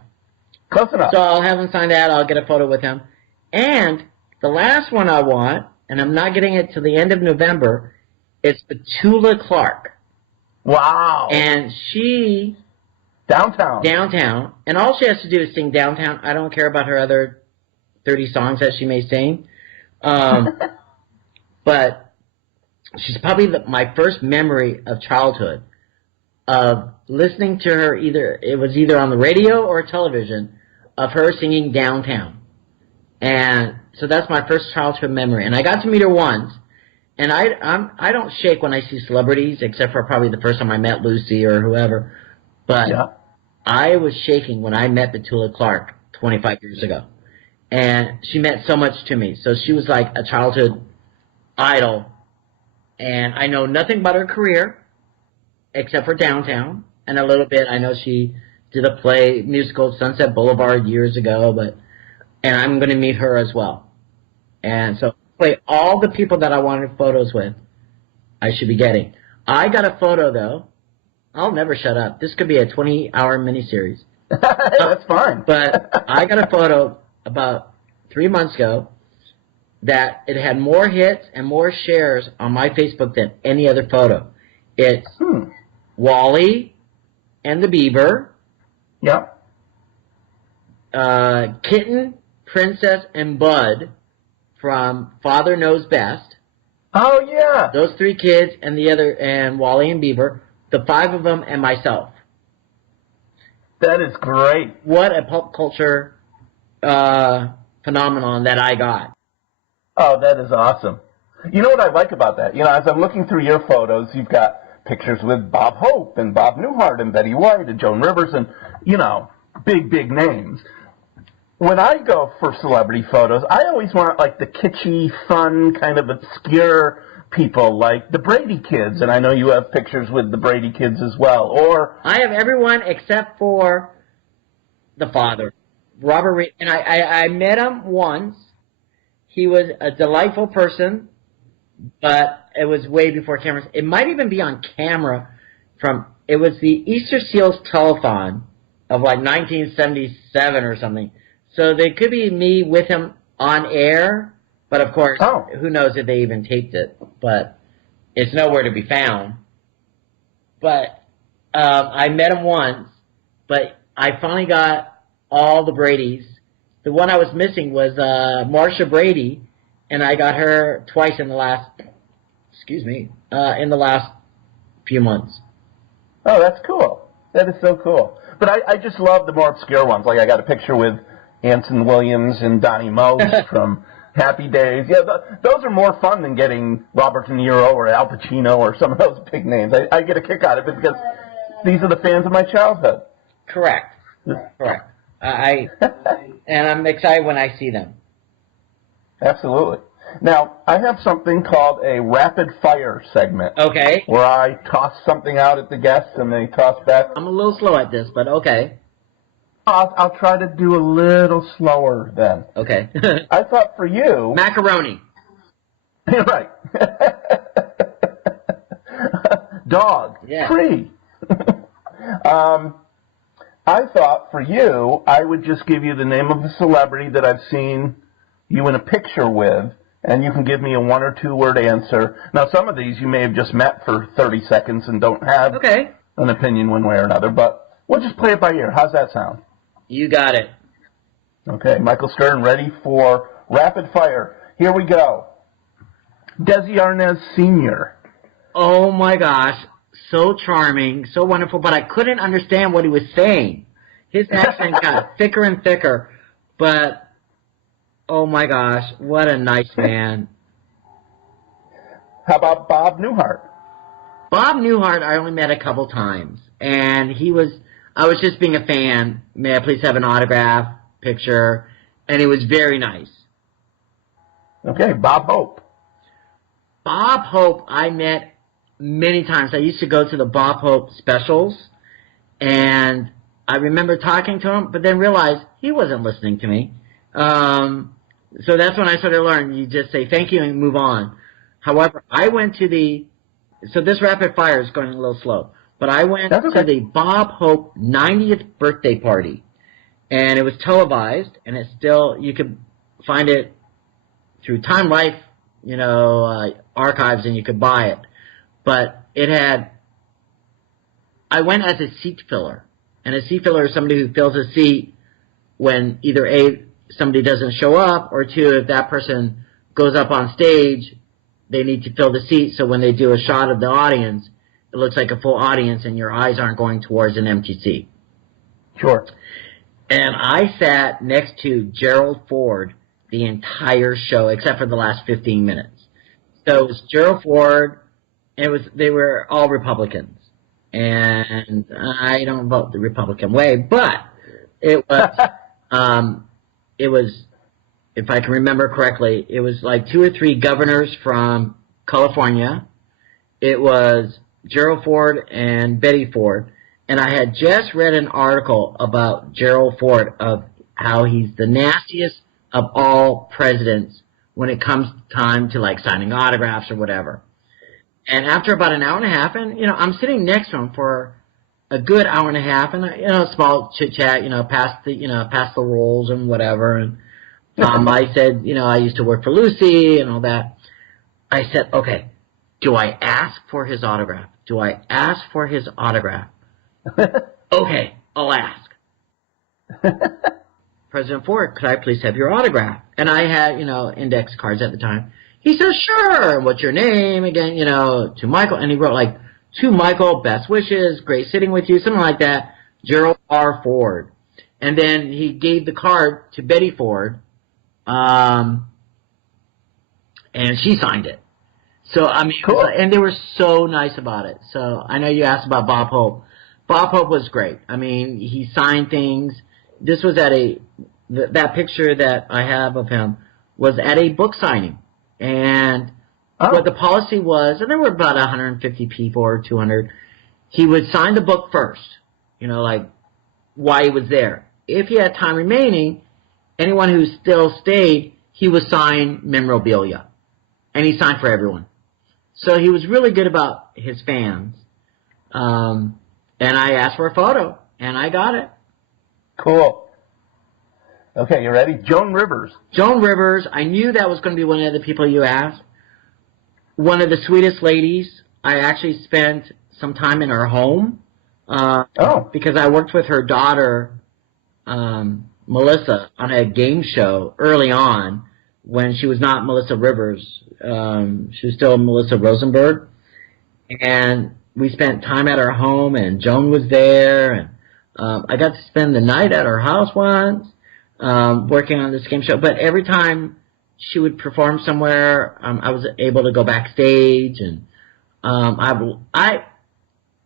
Close enough. So I'll have him sign that. I'll get a photo with him. And the last one I want, and I'm not getting it till the end of November, it's Petula Clark. Wow. And she... Downtown. And all she has to do is sing Downtown. I don't care about her other 30 songs that she may sing. But she's probably my first memory of childhood of listening to her. It was either on the radio or television of her singing Downtown. And so that's my first childhood memory. And I got to meet her once. And I don't shake when I see celebrities, except for probably the first time I met Lucy or whoever. But I was shaking when I met Petula Clark 25 years ago. And she meant so much to me. So she was like a childhood idol. And I know nothing about her career, except for Downtown. And a little bit, I know she did a musical, Sunset Boulevard, years ago. And I'm going to meet her as well. And so all the people that I wanted photos with, I should be getting. I got a photo, though. I'll never shut up. This could be a 20-hour miniseries. That's fine. But I got a photo about 3 months ago that it had more hits and more shares on my Facebook than any other photo. It's Wally and the Beaver. Yep. Kitten, Princess, and Bud from Father Knows Best. Oh, yeah. Those 3 kids and Wally and Beaver, the 5 of them, and myself. That is great. What a pop culture phenomenon that I got. Oh, that is awesome. You know what I like about that? As I'm looking through your photos, you've got pictures with Bob Hope and Bob Newhart and Betty White and Joan Rivers and, big, big names. when I go for celebrity photos, I always want like the kitschy, fun, kind of obscure people, like the Brady kids, and I know you have pictures with the Brady kids as well. Or I have everyone except for the father, Robert Reed, and I met him once. He was a delightful person, but it was way before cameras. It might even be on camera it was the Easter Seals telethon of like 1977 or something. So they could be me with him on air, but of course, who knows if they even taped it, but it's nowhere to be found. But I met him once, but I finally got all the Bradys. The one I was missing was Marsha Brady, and I got her twice in the last, in the last few months. Oh, that's cool. That is so cool. But I just love the more obscure ones. Like I got a picture with Anson Williams and Donnie Most from Happy Days. Yeah, those are more fun than getting Robert De Niro or Al Pacino or some of those big names. I get a kick out of it because these are the fans of my childhood. Correct. And I'm excited when I see them. Absolutely. Now, I have something called a rapid fire segment. Okay. Where I toss something out at the guests and they toss back. I'm a little slow at this, but okay. I'll try to do a little slower then. Okay. I thought for you... Macaroni. Right. Dog. Yeah. Tree. I thought for you, I would just give you the name of a celebrity that I've seen you in a picture with, and you can give me a 1 or 2 word answer. Now, some of these you may have just met for 30 seconds and don't have an opinion one way or another, but we'll just play it by ear. How's that sound? You got it. Okay, Michael Stern, ready for rapid fire. Here we go. Desi Arnaz Sr. Oh, my gosh. So charming, so wonderful, but I couldn't understand what he was saying. His accent got thicker and thicker, but, oh, my gosh, what a nice man. How about Bob Newhart? Bob Newhart I only met a couple times, and I was just being a fan. May I please have an autograph, picture, and he was very nice. Okay, Bob Hope. Bob Hope I met many times. I used to go to the Bob Hope specials, and I remember talking to him, but then realized he wasn't listening to me. So that's when I started learning. You just say thank you and move on. However, I went to so this rapid fire is going a little slow, but I went to the Bob Hope 90th birthday party, and it was televised, and it's still, you could find it through Time Life, archives, and you could buy it. But I went as a seat filler. And a seat filler is somebody who fills a seat when either A, somebody doesn't show up, or 2, if that person goes up on stage, they need to fill the seat. So when they do a shot of the audience, it looks like a full audience and your eyes aren't going towards an empty seat. Sure. And I sat next to Gerald Ford the entire show, except for the last 15 minutes. So it was Gerald Ford, and they were all Republicans. And I don't vote the Republican way, but it was, if I can remember correctly, it was like 2 or 3 governors from California. It was Gerald Ford and Betty Ford. And I had just read an article about Gerald Ford of how he's the nastiest of all presidents when it comes time to like signing autographs or whatever. And after about an hour and a half, and I'm sitting next to him for a good hour and a half, and small chit chat, past the rolls and whatever. And I said, I used to work for Lucy and all that. I said, okay, do I ask for his autograph? Do I ask for his autograph? Okay, I'll ask. President Ford, could I please have your autograph? And I had, index cards at the time. He says, sure. What's your name again? To Michael. And he wrote like, to Michael, best wishes, great sitting with you, something like that. Gerald R. Ford. And then he gave the card to Betty Ford, and she signed it. So, I mean, cool. And they were so nice about it. So I know you asked about Bob Hope. Bob Hope was great. I mean, he signed things. This was at a that picture that I have of him was at a book signing. And what the policy was, and there were about 150 people or 200, he would sign the book first, like why he was there. If he had time remaining, anyone who still stayed, he would sign memorabilia. And he signed for everyone. So he was really good about his fans. And I asked for a photo, and I got it. Cool. Okay, you ready? Joan Rivers. Joan Rivers, I knew that was going to be one of the people you asked. One of the sweetest ladies. I actually spent some time in her home because I worked with her daughter, Melissa, on a game show early on when she was not Melissa Rivers. She was still Melissa Rosenberg. And we spent time at her home, and Joan was there. And I got to spend the night at her house once working on this game show. But every time she would perform somewhere, I was able to go backstage. And I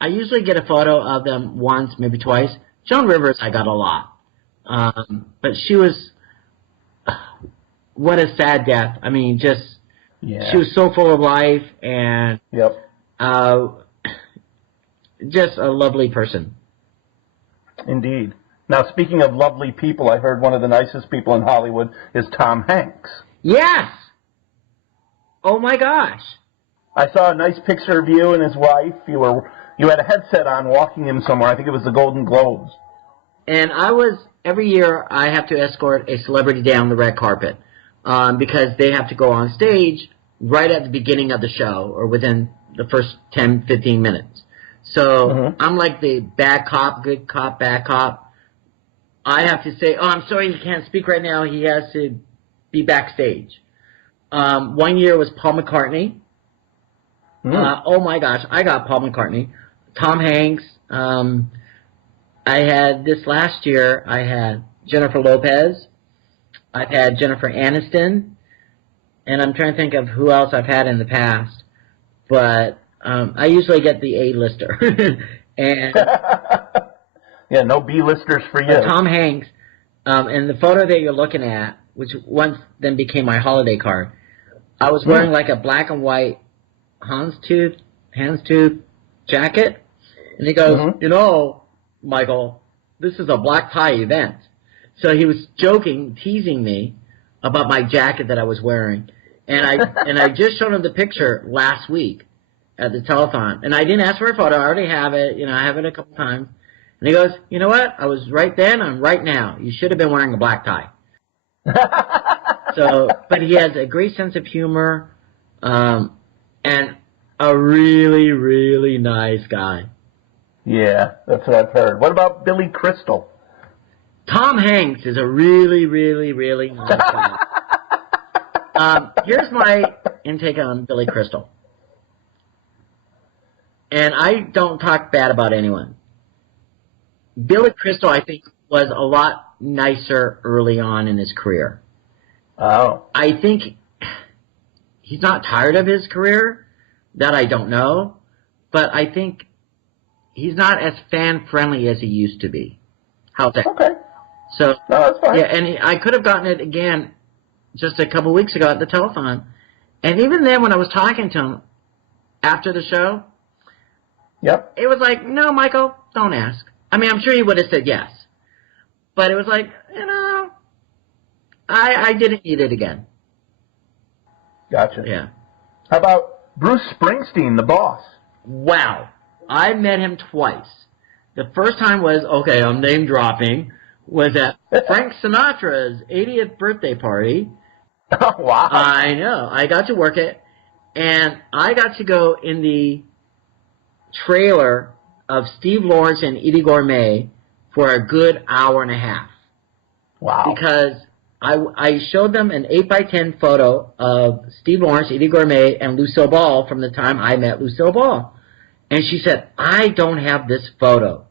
usually get a photo of them once, maybe twice. Joan Rivers, I got a lot. But she was, what a sad death. I mean, she was so full of life and just a lovely person. Indeed. Now, speaking of lovely people, I heard one of the nicest people in Hollywood is Tom Hanks. Yes! Oh my gosh. I saw a nice picture of you and his wife. You had a headset on walking him somewhere. I think it was the Golden Globes. And every year I have to escort a celebrity down the red carpet because they have to go on stage right at the beginning of the show or within the first 10, 15 minutes. So I'm like the bad cop, good cop, bad cop. I have to say, I'm sorry, he can't speak right now. He has to be backstage. One year was Paul McCartney. Oh my gosh, I got Paul McCartney. Tom Hanks. I had this last year, I had Jennifer Lopez. I've had Jennifer Aniston. And I'm trying to think of who else I've had in the past. But I usually get the A-lister. And yeah, no B-listers for you. Tom Hanks, and the photo that you're looking at, which once then became my holiday card, I was wearing like a black and white houndstooth jacket. And he goes, Michael, this is a black tie event. So he was joking, teasing me about my jacket that I was wearing. And I just showed him the picture last week at the telethon. And I didn't ask for a photo. I already have it. I have it a couple times. And he goes, you know what? I was right then. I'm right now. You should have been wearing a black tie. But he has a great sense of humor and a really, really nice guy. Yeah, that's what I've heard. What about Billy Crystal? Tom Hanks is a really, really, really nice guy. Here's my intake on Billy Crystal. And I don't talk bad about anyone. Billy Crystal, I think, was a lot nicer early on in his career. Oh. I think he's not tired of his career. That I don't know. But I think he's not as fan-friendly as he used to be. How's that? Okay. So, no, that's fine. Yeah, and I could have gotten it again just a couple weeks ago at the telethon. And even then, when I was talking to him after the show, it was like, no, Michael, don't ask. I mean, I'm sure he would have said yes. But it was like, I didn't need it again. Gotcha. Yeah. How about Bruce Springsteen, the boss? Wow. I met him twice. The first time was, okay, I'm name dropping, was at Frank Sinatra's 80th birthday party. Oh, wow. I know. I got to work it, and I got to go in the trailer of Steve Lawrence and Eddie Gourmet for a good hour and a half. Wow. Because I showed them an 8x10 photo of Steve Lawrence, Eddie Gourmet, and Lucille Ball from the time I met Lucille Ball. And she said, I don't have this photo.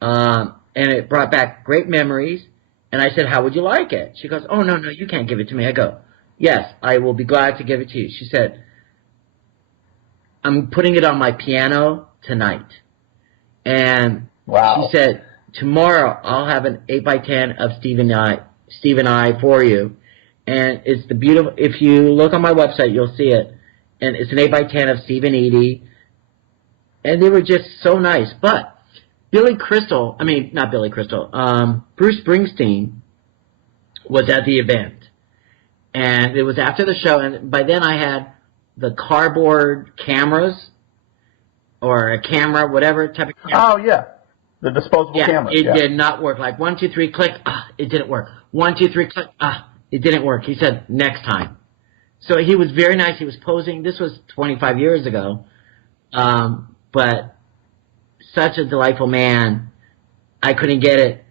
And it brought back great memories. And I said, how would you like it? She goes, oh, no, you can't give it to me. I go, yes, I will be glad to give it to you. She said, I'm putting it on my piano tonight. And wow. She said, tomorrow I'll have an 8x10 of Steve and I Steve and I for you. And it's the beautiful, if you look on my website, you'll see it. And it's an 8x10 of Steve and Edie. And they were just so nice. But Bruce Springsteen was at the event. And it was after the show. And by then I had the cardboard cameras or a camera, whatever type of camera. Oh, yeah. The disposable cameras. It did not work. Like 1, 2, 3, click. It didn't work. 1, 2, 3, click. It didn't work. He said, next time. So he was very nice. He was posing. This was 25 years ago. But such a delightful man. I couldn't get it.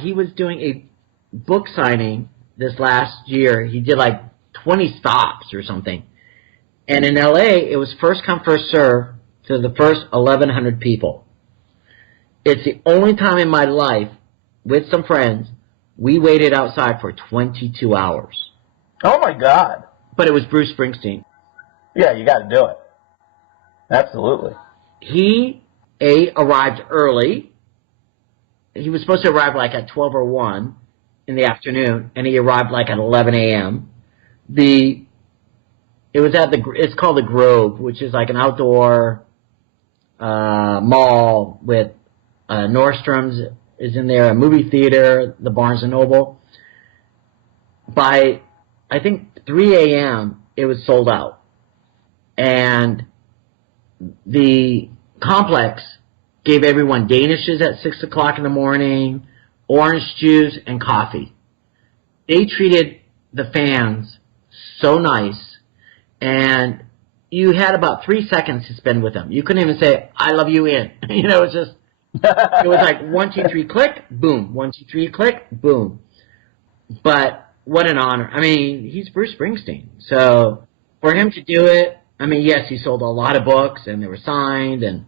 He was doing a book signing this last year. He did like 20 stops or something. And in L.A., it was first come, first serve to the first 1,100 people. It's the only time in my life, with some friends, we waited outside for 22 hours. Oh, my God. But it was Bruce Springsteen. Yeah, you got to do it. Absolutely. He, arrived early. He was supposed to arrive like at 12 or 1 in the afternoon, and he arrived like at 11 a.m. It's called the Grove, which is like an outdoor mall with Nordstrom's is in there, a movie theater, the Barnes & Noble. By, I think, 3 a.m., it was sold out. And the complex gave everyone Danishes at 6 o'clock in the morning, orange juice, and coffee. They treated the fans so nice, and you had about 3 seconds to spend with them. You couldn't even say, I love you in. It was just, it was like 1, 2, 3, click, boom. 1, 2, 3, click, boom. But what an honor. I mean, he's Bruce Springsteen. So for him to do it, I mean, yes, he sold a lot of books, and they were signed, and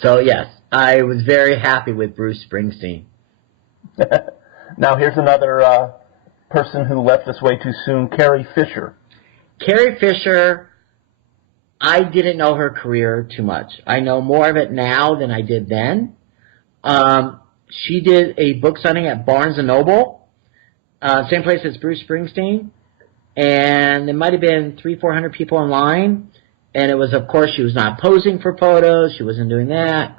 so yes, I was very happy with Bruce Springsteen. Now here's another person who left us way too soon, Carrie Fisher. Carrie Fisher, I didn't know her career too much. I know more of it now than I did then. She did a book signing at Barnes & Noble, same place as Bruce Springsteen, and there might have been 300-400 people in line, and it was, of course, she was not posing for photos, she wasn't doing that,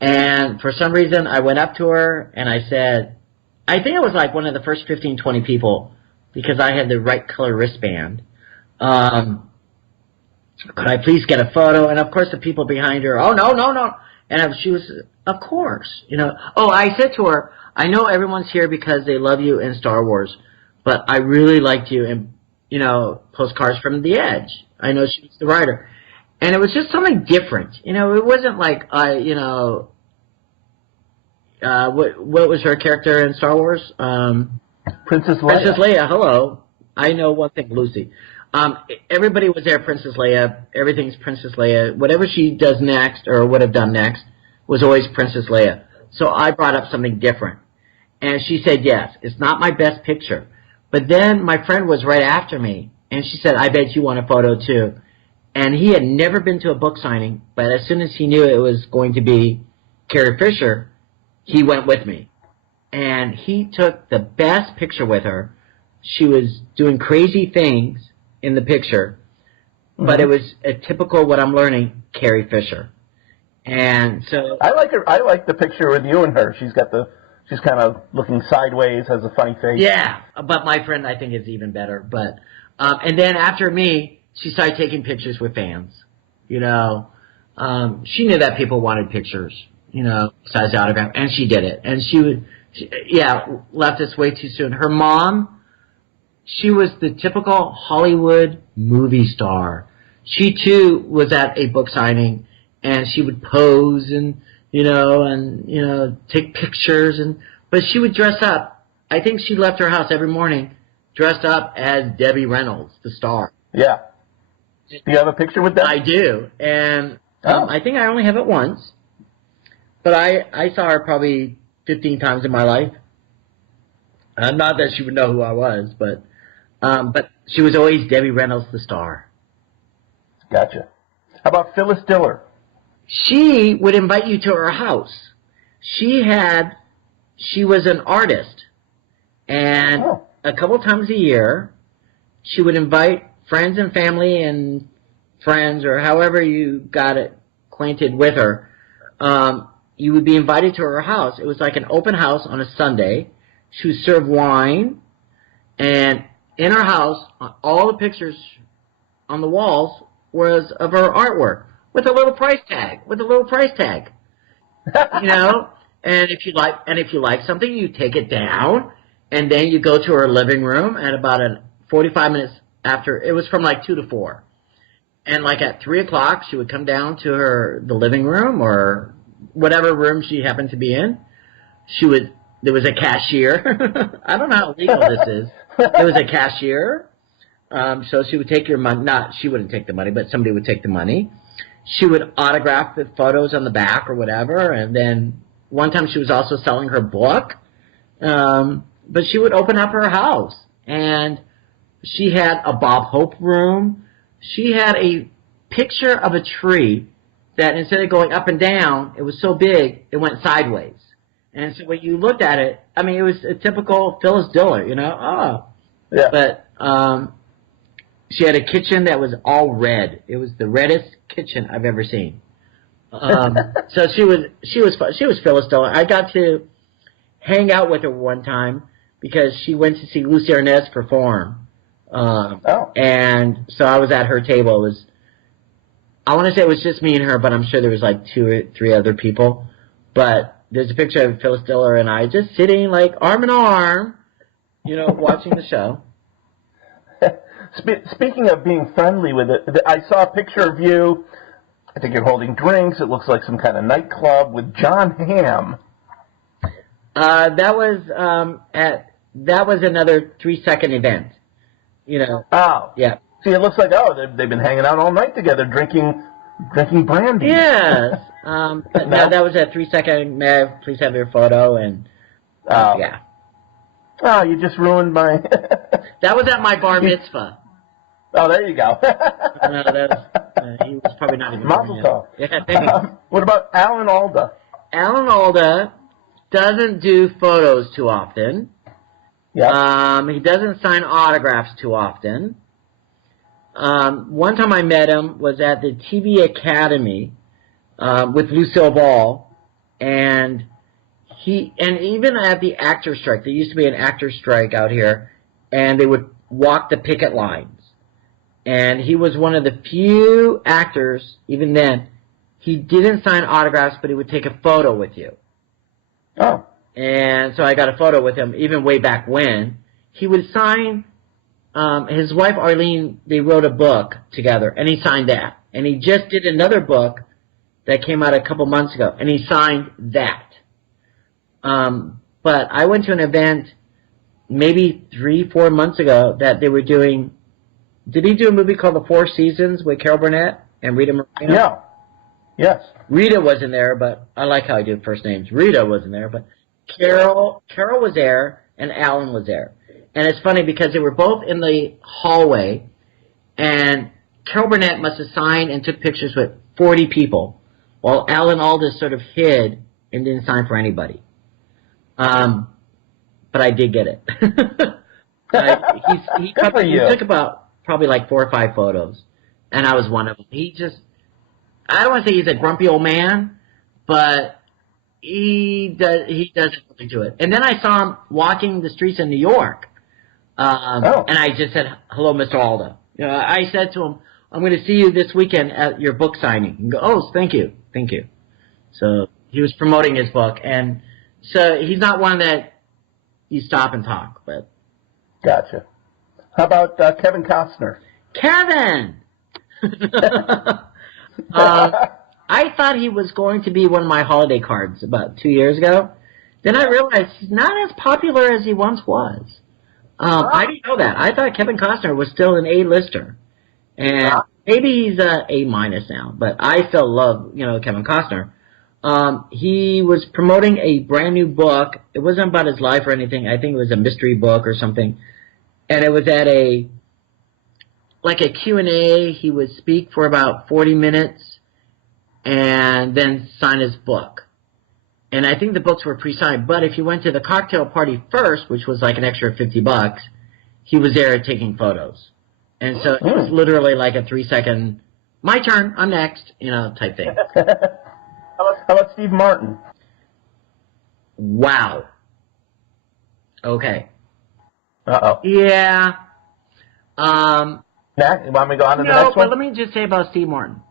and for some reason, I went up to her, and I said, I think it was like one of the first 15, 20 people, because I had the right color wristband. Could I please get a photo? And, of course, the people behind her, oh, no. And she was, of course, Oh, I said to her, I know everyone's here because they love you in Star Wars, but I really liked you in, Postcards from the Edge. I know she was the writer. And it was just something different. It wasn't like, what was her character in Star Wars? Princess Leia. Princess Leia, hello. I know one thing, Lucy. Everybody was there, Princess Leia. Everything's Princess Leia. Whatever she does next or would have done next was always Princess Leia. So I brought up something different. And she said, yes, it's not my best picture. But then my friend was right after me, and she said, I bet you want a photo too. And he had never been to a book signing, but as soon as he knew it was going to be Carrie Fisher, he went with me. And he took the best picture with her. She was doing crazy things in the picture, but it was a typical, what I'm learning, Carrie Fisher. And so I like her. I like the picture with you and her. She's kind of looking sideways, has a funny face. Yeah, but my friend I think is even better. But and then after me, she started taking pictures with fans. She knew that people wanted pictures. Besides the autograph, and she did it. And she left us way too soon. Her mom, she was the typical Hollywood movie star. She too was at a book signing, and she would pose and take pictures, but she would dress up. I think she left her house every morning dressed up as Debbie Reynolds, the star. Yeah. Do you have a picture with that? I do, and I think I only have it once, but I saw her probably 15 times in my life. Not that she would know who I was, but she was always Debbie Reynolds, the star. Gotcha. How about Phyllis Diller? She would invite you to her house. She had she was an artist, and a couple times a year, she would invite friends and family and friends, or however you got acquainted with her. You would be invited to her house. It was like an open house on a Sunday. She would serve wine, and in her house, all the pictures on the walls was of her artwork with a little price tag. You know, and if you like something, you take it down, and then you go to her living room at about 45 minutes after. It was from like 2 to 4, and like at 3 o'clock, she would come down to the living room or whatever room she happened to be in. There was a cashier. I don't know how legal this is. There was a cashier. So she would take your money. She wouldn't take the money, but somebody would take the money. She would autograph the photos on the back or whatever. And then one time she was also selling her book. But she would open up her house. And she had a Bob Hope room. She had a picture of a tree that instead of going up and down, it was so big, it went sideways. And so when you looked at it, I mean, it was a typical Phyllis Diller, you know? Oh. Yeah. But she had a kitchen that was all red. It was the reddest kitchen I've ever seen. So she was Phyllis Diller. I got to hang out with her one time because she went to see Lucy Arnaz perform. And so I was at her table. I want to say it was just me and her, but I'm sure there was like 2 or 3 other people. But there's a picture of Phyllis Diller and I just sitting like arm in arm, you know, watching the show. Speaking of being friendly with it, I saw a picture of you. I think you're holding drinks. It looks like some kind of nightclub with John Hamm. That was another 3-second event. You know. Oh. Yeah. See, it looks like they've been hanging out all night together, drinking brandy. Yes. But no, that was a 3-second. May I please have your photo? And yeah. Oh, you just ruined my. That was at my bar mitzvah. Oh, there you go. No, he was probably not even. Mazel tov. Yeah, thanks. What about Alan Alda? Alan Alda doesn't do photos too often. Yeah. He doesn't sign autographs too often. One time I met him was at the TV Academy with Lucille Ball, and even at the actor strike, there used to be an actor strike out here, and they would walk the picket lines. And he was one of the few actors, even then, he didn't sign autographs, but he would take a photo with you. Oh. And so I got a photo with him, even way back when. He would sign, his wife Arlene, they wrote a book together, and he signed that. And he just did another book that came out a couple months ago, and he signed that. But I went to an event maybe 3-4 months ago that they were doing. Did he do a movie called The Four Seasons with Carol Burnett and Rita Moreno? Yeah. Yes. Rita wasn't there, but I like how I do first names. Rita wasn't there, but Carol was there, and Alan was there. And it's funny because they were both in the hallway, and Carol Burnett must have signed and took pictures with 40 people, while Alan Aldous sort of hid and didn't sign for anybody. But I did get it. He took about probably like 4 or 5 photos, and I was one of them. I don't want to say he's a grumpy old man, but he doesn't really do it. And then I saw him walking the streets in New York, and I just said, "Hello, Mr. Alda." You know, I said to him, "I'm going to see you this weekend at your book signing." And go, "Oh, thank you." So he was promoting his book, and so he's not one that you stop and talk, but. Gotcha. How about Kevin Costner? Kevin! I thought he was going to be one of my holiday cards about 2 years ago. Then I realized he's not as popular as he once was. I didn't know that. I thought Kevin Costner was still an A-lister. And maybe he's a A-minus now, but I still love, Kevin Costner. He was promoting a brand new book. It wasn't about his life or anything. I think it was a mystery book or something. And it was at a Q&A. He would speak for about 40 minutes and then sign his book. And I think the books were pre-signed. But if you went to the cocktail party first, which was like an extra $50, he was there taking photos. And so it was literally like a 3-second, my turn, I'm next, type thing. How about Steve Martin? Wow. Okay. Uh-oh. Yeah. Next, you want me to go on to the No, next but one? let me just say about Steve Martin.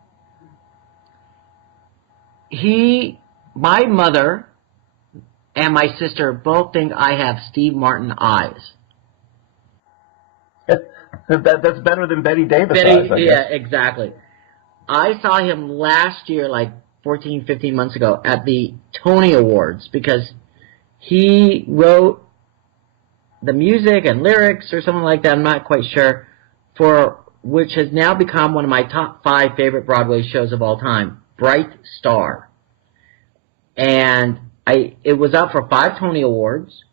My mother and my sister both think I have Steve Martin eyes. That's better than Betty Davis eyes, I guess. Yeah, exactly. I saw him last year, like 14, 15 months ago, at the Tony Awards because he wrote the music and lyrics or something like that, I'm not quite sure, for which has now become one of my top 5 favorite Broadway shows of all time, Bright Star. And it was up for 5 Tony Awards,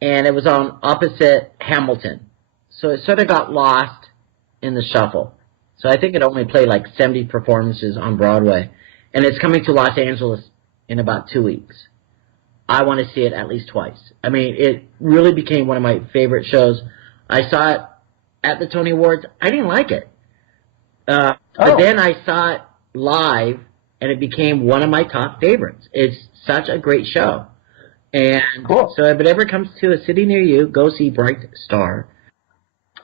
and it was on opposite Hamilton. So it sort of got lost in the shuffle. So I think it only played like 70 performances on Broadway. And it's coming to Los Angeles in about 2 weeks. I want to see it at least twice. I mean, it really became one of my favorite shows. I saw it at the Tony Awards. I didn't like it. But then I saw it live, and it became one of my top favorites. It's such a great show. And so if it ever comes to a city near you, go see Bright Star.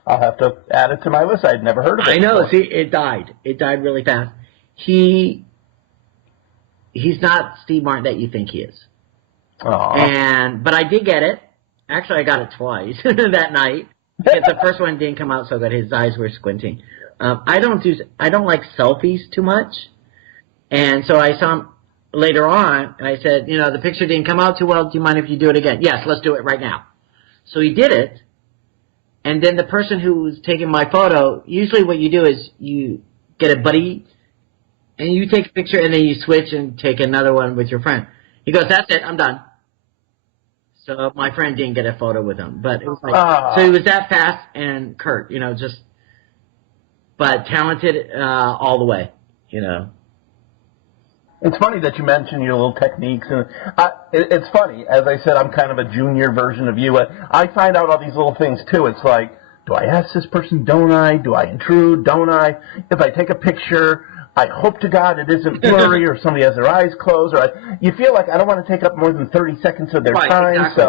I'll have to add it to my list. I'd never heard of it. I know. Before. See, it died. It died really fast. He's not Steve Martin that you think he is. But I did get it. Actually, I got it twice that night. Because the first one didn't come out so good. His eyes were squinting. I don't like selfies too much. And so I saw him later on, and I said, the picture didn't come out too well. Do you mind if you do it again? Yes, let's do it right now. So he did it. And then the person who was taking my photo, usually what you do is you get a buddy, and you take a picture, and then you switch and take another one with your friend. He goes, that's it, I'm done. So my friend didn't get a photo with him. But it was like, so he was that fast and curt, but talented all the way, It's funny that you mentioned your little techniques. And it's funny. As I said, I'm kind of a junior version of you. I find out all these little things, too. It's like, do I ask this person, don't I? Do I intrude, don't I? If I take a picture, I hope to God it isn't blurry or somebody has their eyes closed. You feel like I don't want to take up more than 30 seconds of their time. Exactly.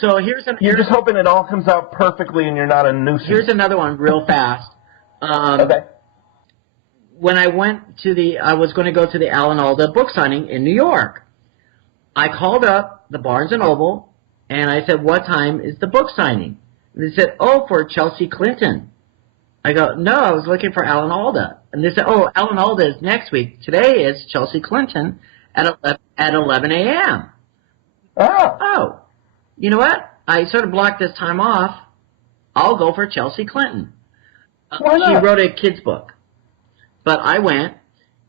So you're just hoping it all comes out perfectly and you're not a nuisance. Here's another one real fast. Okay. When I was going to go to the Alan Alda book signing in New York. I called up the Barnes & Noble, and I said, what time is the book signing? And they said, for Chelsea Clinton. I go, no, I was looking for Alan Alda. And they said, Alan Alda is next week. Today is Chelsea Clinton at 11 a.m. Oh. You know what? I sort of blocked this time off. I'll go for Chelsea Clinton. Why not? She wrote a kid's book. But I went,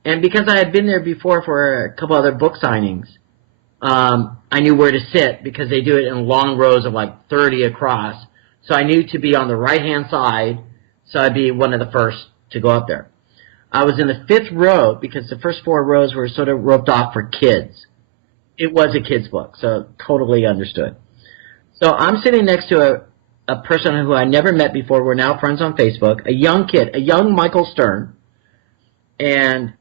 and because I had been there before for a couple other book signings, I knew where to sit because they do it in long rows of like 30 across. So I knew to be on the right-hand side, so I'd be one of the first to go up there. I was in the 5th row because the first 4 rows were sort of roped off for kids. It was a kid's book, so totally understood. So I'm sitting next to a person who I never met before. We're now friends on Facebook, a young kid, a young Michael Stern. And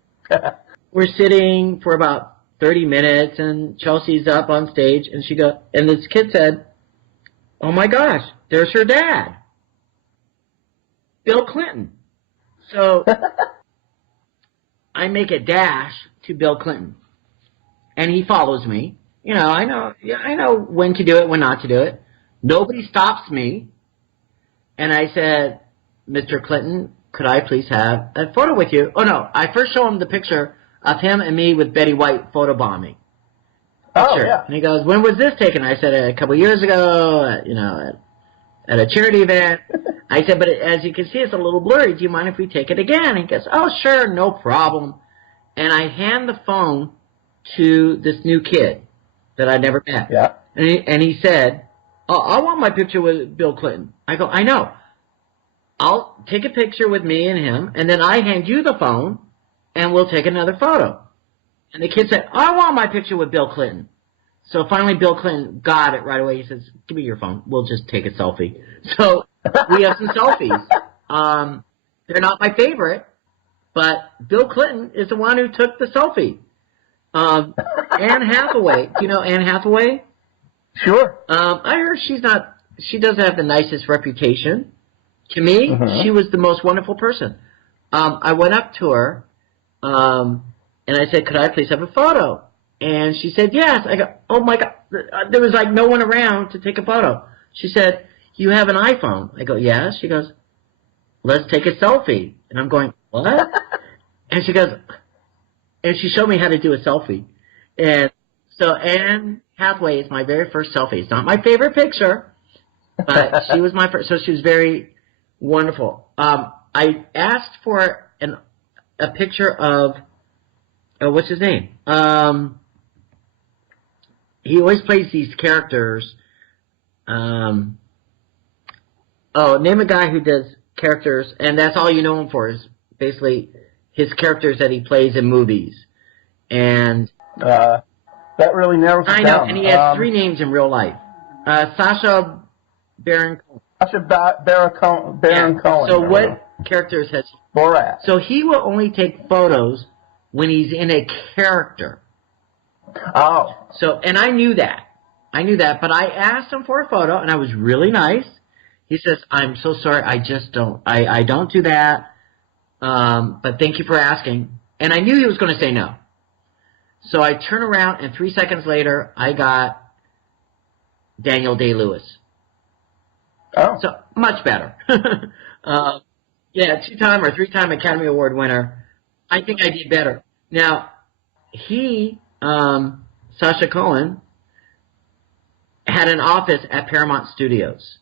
we're sitting for about 30 minutes, and Chelsea's up on stage, and and this kid said, oh my gosh, there's her dad, Bill Clinton. So I make a dash to Bill Clinton, and he follows me. I know when to do it, when not to do it. Nobody stops me. And I said, Mr. Clinton, could I please have a photo with you? Oh, no. I first show him the picture of him and me with Betty White photobombing. Sure. Yeah. And he goes, when was this taken? I said, a couple years ago, at a charity event. I said, but as you can see, it's a little blurry. Do you mind if we take it again? He goes, oh, sure, no problem. And I hand the phone to this new kid that I never met. Yeah. And he said, I want my picture with Bill Clinton. I go, I know. I'll take a picture with me and him, and then I hand you the phone, and we'll take another photo. And the kid said, I want my picture with Bill Clinton. So finally Bill Clinton got it right away. He says, give me your phone. We'll just take a selfie. So we have some selfies. They're not my favorite, but Bill Clinton is the one who took the selfie. Anne Hathaway. Do you know Anne Hathaway? Sure. I heard she doesn't have the nicest reputation. To me, she was the most wonderful person. I went up to her, and I said, could I please have a photo? And she said, yes. I go, oh my God. There was like no one around to take a photo. She said, you have an iPhone? I go, yes. She goes, let's take a selfie. And I'm going, what? And she goes, and she showed me how to do a selfie. And so Anne Hathaway is my very first selfie. It's not my favorite picture, but she was my first. So she was very wonderful. I asked for a picture of, what's his name? He always plays these characters. Name a guy who does characters, and that's all you know him for is basically his characters that he plays in movies. And that really narrows it down. I know, and he has 3 names in real life. Sacha Baron Cohen. Sacha Baron Cohen. So what characters has he? Borat. So he will only take photos when he's in a character. Oh. So, and I knew that, but I asked him for a photo, and I was really nice. He says, I'm so sorry, I don't do that, but thank you for asking. And I knew he was going to say no. So I turn around, and 3 seconds later, I got Daniel Day-Lewis. Oh. So, much better. 2-time or 3-time Academy Award winner. I think I did better. Now, Sacha Cohen, had an office at Paramount Studios.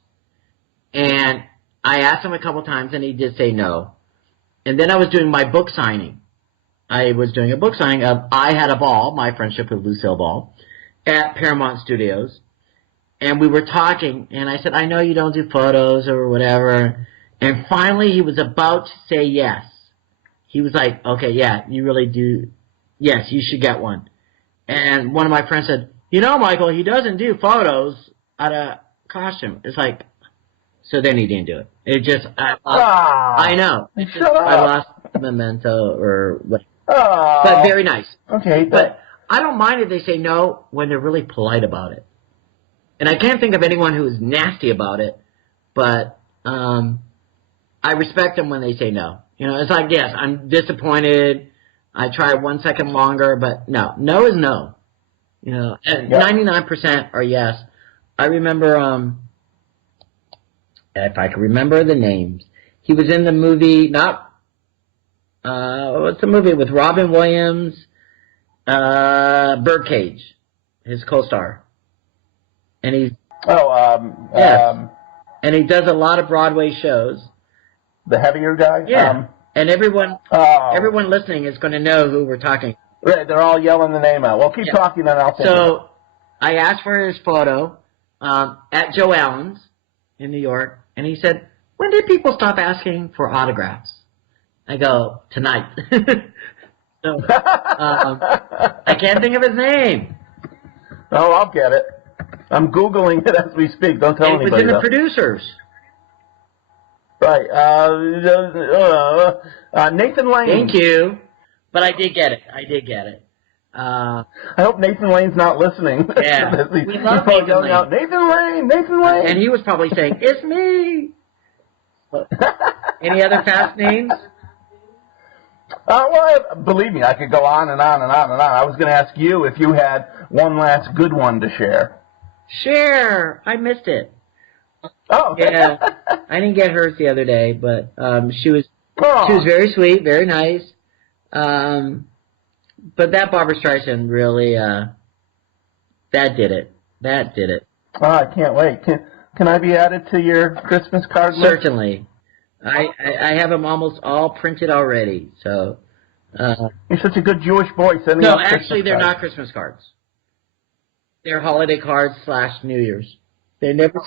And I asked him a couple times, and he did say no. And then I was doing my book signing. I was doing a book signing of I Had a Ball, My Friendship with Lucille Ball, at Paramount Studios. And we were talking, and I said, I know you don't do photos or whatever. And finally, he was about to say yes. He was like, okay, yeah, you really do. Yes, you should get one. And one of my friends said, you know, Michael, he doesn't do photos out of costume. It's like, so then he didn't do it. It just, I know. I lost memento or what. But very nice. Okay. But I don't mind if they say no when they're really polite about it. And I can't think of anyone who is nasty about it, but I respect them when they say no. You know, it's like, yes, I'm disappointed. I try 1 second longer, but no. No is no. You know, and 99% are yes. I remember, if I can remember the names, he was in the movie, what's the movie with Robin Williams, Birdcage, his co-star. And he's, and he does a lot of Broadway shows. The heavier guy? Yeah. And everyone listening is going to know who we're talking. Right, they're all yelling the name out. Well, keep talking, and I'll think of it. So I asked for his photo at Joe Allen's in New York, and he said, when did people stop asking for autographs? I go, tonight. So I can't think of his name. Oh, I'll get it. I'm Googling it as we speak. Don't tell anybody. It was in the producers. Right. Nathan Lane. Thank you. But I did get it. I hope Nathan Lane's not listening. Yeah. We love Nathan Lane. Out, Nathan Lane. And he was probably saying, it's me. Any other fast names? Well, believe me, I could go on and on and on and on. I was going to ask you if you had one last good one to share. Share. I missed it. Oh. Yeah. I didn't get hers the other day, but she was very sweet, very nice. But that Barbra Streisand really, that did it. Oh, I can't wait. Can I be added to your Christmas card list? Certainly. I have them almost all printed already. So. You're such a good Jewish boy. No, actually, they're not Christmas cards. They're holiday cards / New Year's. They never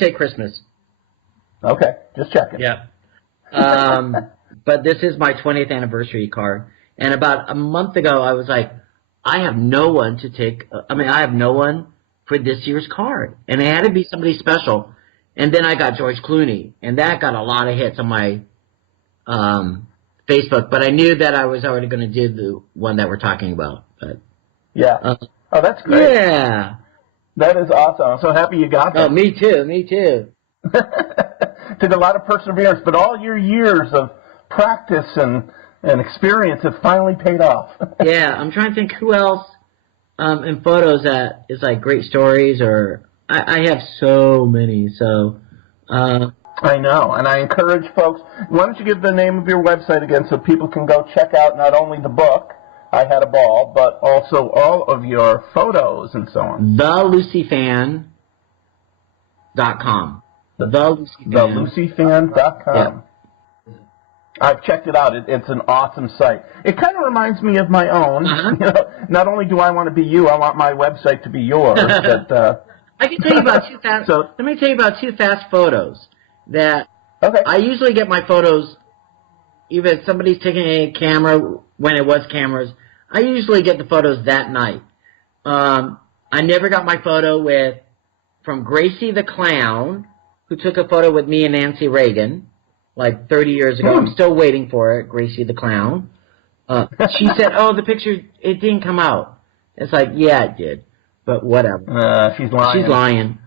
say Christmas. Okay, just checking. Yeah. But this is my 20th anniversary card. And about a month ago, I was like, I have no one to take. I have no one for this year's card, and it had to be somebody special. And then I got George Clooney, and that got a lot of hits on my Facebook. But I knew that I was already going to do the one that we're talking about. But Yeah. Oh, that's great. yeah. That is awesome. I'm so happy you got that. Oh, me too. Me too. Took a lot of perseverance, but all your years of practice and experience have finally paid off. Yeah, I'm trying to think who else in photos that is like great stories, or I have so many. So I know, and I encourage folks. Why don't you give the name of your website again so people can go check out not only the book, I Had a Ball, but also all of your photos and so on. TheLucyFan.com. TheLucyFan.com. Yeah. I've checked it out. It's an awesome site. It kind of reminds me of my own. Uh-huh. You know, not only do I want to be you, I want my website to be yours. But, I can tell you about two fast. Let me tell you about two fast photos that I usually get my photos. Even if somebody's taking a camera when it was cameras, I usually get the photos that night. I never got my photo from Gracie the Clown, who took a photo with me and Nancy Reagan like 30 years ago. I'm still waiting for it, Gracie the Clown. She said, oh, the picture, it didn't come out. It's like, yeah, it did, but whatever. She's lying. She's lying.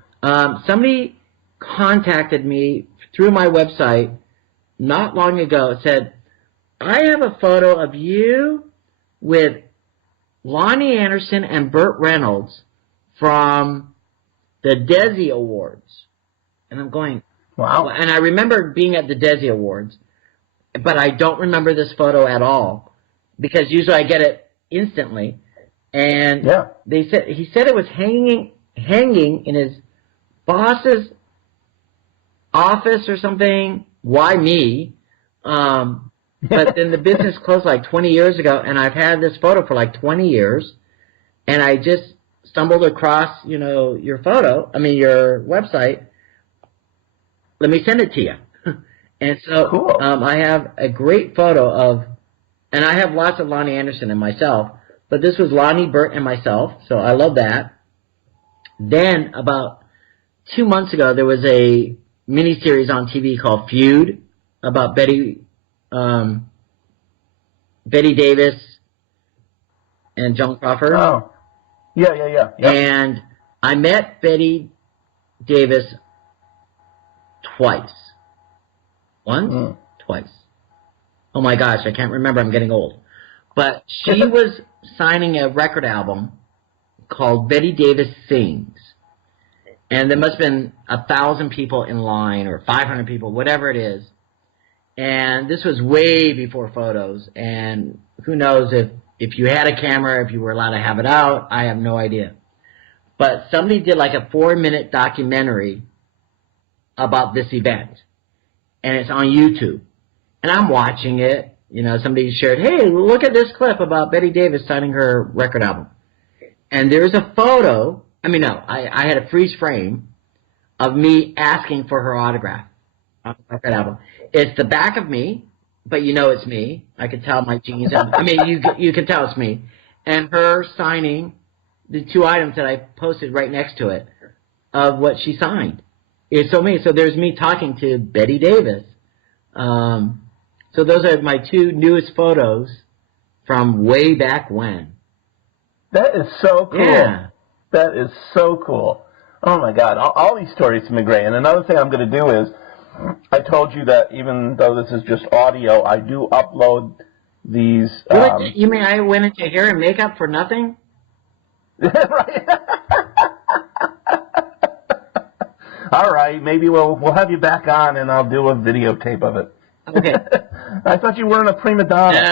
Somebody contacted me through my website not long ago. It said, I have a photo of you with Lonnie Anderson and Burt Reynolds from the Desi Awards. And I'm going, wow. And I remember being at the Desi Awards, but I don't remember this photo at all because usually I get it instantly. And he said it was hanging in his boss's office or something. Why me? But then the business closed like 20 years ago, and I've had this photo for like 20 years, and I just stumbled across, your website. Let me send it to you. And so cool. I have a great photo of, and I have lots of Lonnie Anderson and myself, but this was Lonnie, Burt, and myself, so I love that. Then about 2 months ago, there was a miniseries on TV called Feud about Betty Davis and Joan Crawford. Oh, yeah. Yep. And I met Betty Davis twice. Once? Twice. Oh my gosh, I can't remember. I'm getting old. But she was signing a record album called Betty Davis Sings. And there must have been 1,000 people in line or 500 people, whatever it is. And this was way before photos. And who knows if you had a camera, if you were allowed to have it out. I have no idea. But somebody did like a 4-minute documentary about this event. And it's on YouTube. And I'm watching it. Somebody shared, hey, look at this clip about Betty Davis signing her record album. And there's a photo. I had a freeze frame of me asking for her autograph on the record album. It's the back of me, but it's me. I could tell my jeans. You can tell it's me. And her signing the two items that I posted right next to it of what she signed. It's so me. So there's me talking to Betty Davis. So those are my two newest photos from way back when. That is so cool. Yeah. That is so cool. Oh, my God. All these stories have been great. And another thing I'm going to do is, I told you that even though this is just audio, I do upload these. You mean I went into hair and makeup for nothing? Right. All right. Maybe we'll have you back on, and I'll do a videotape of it. Okay. I thought you weren't a prima donna.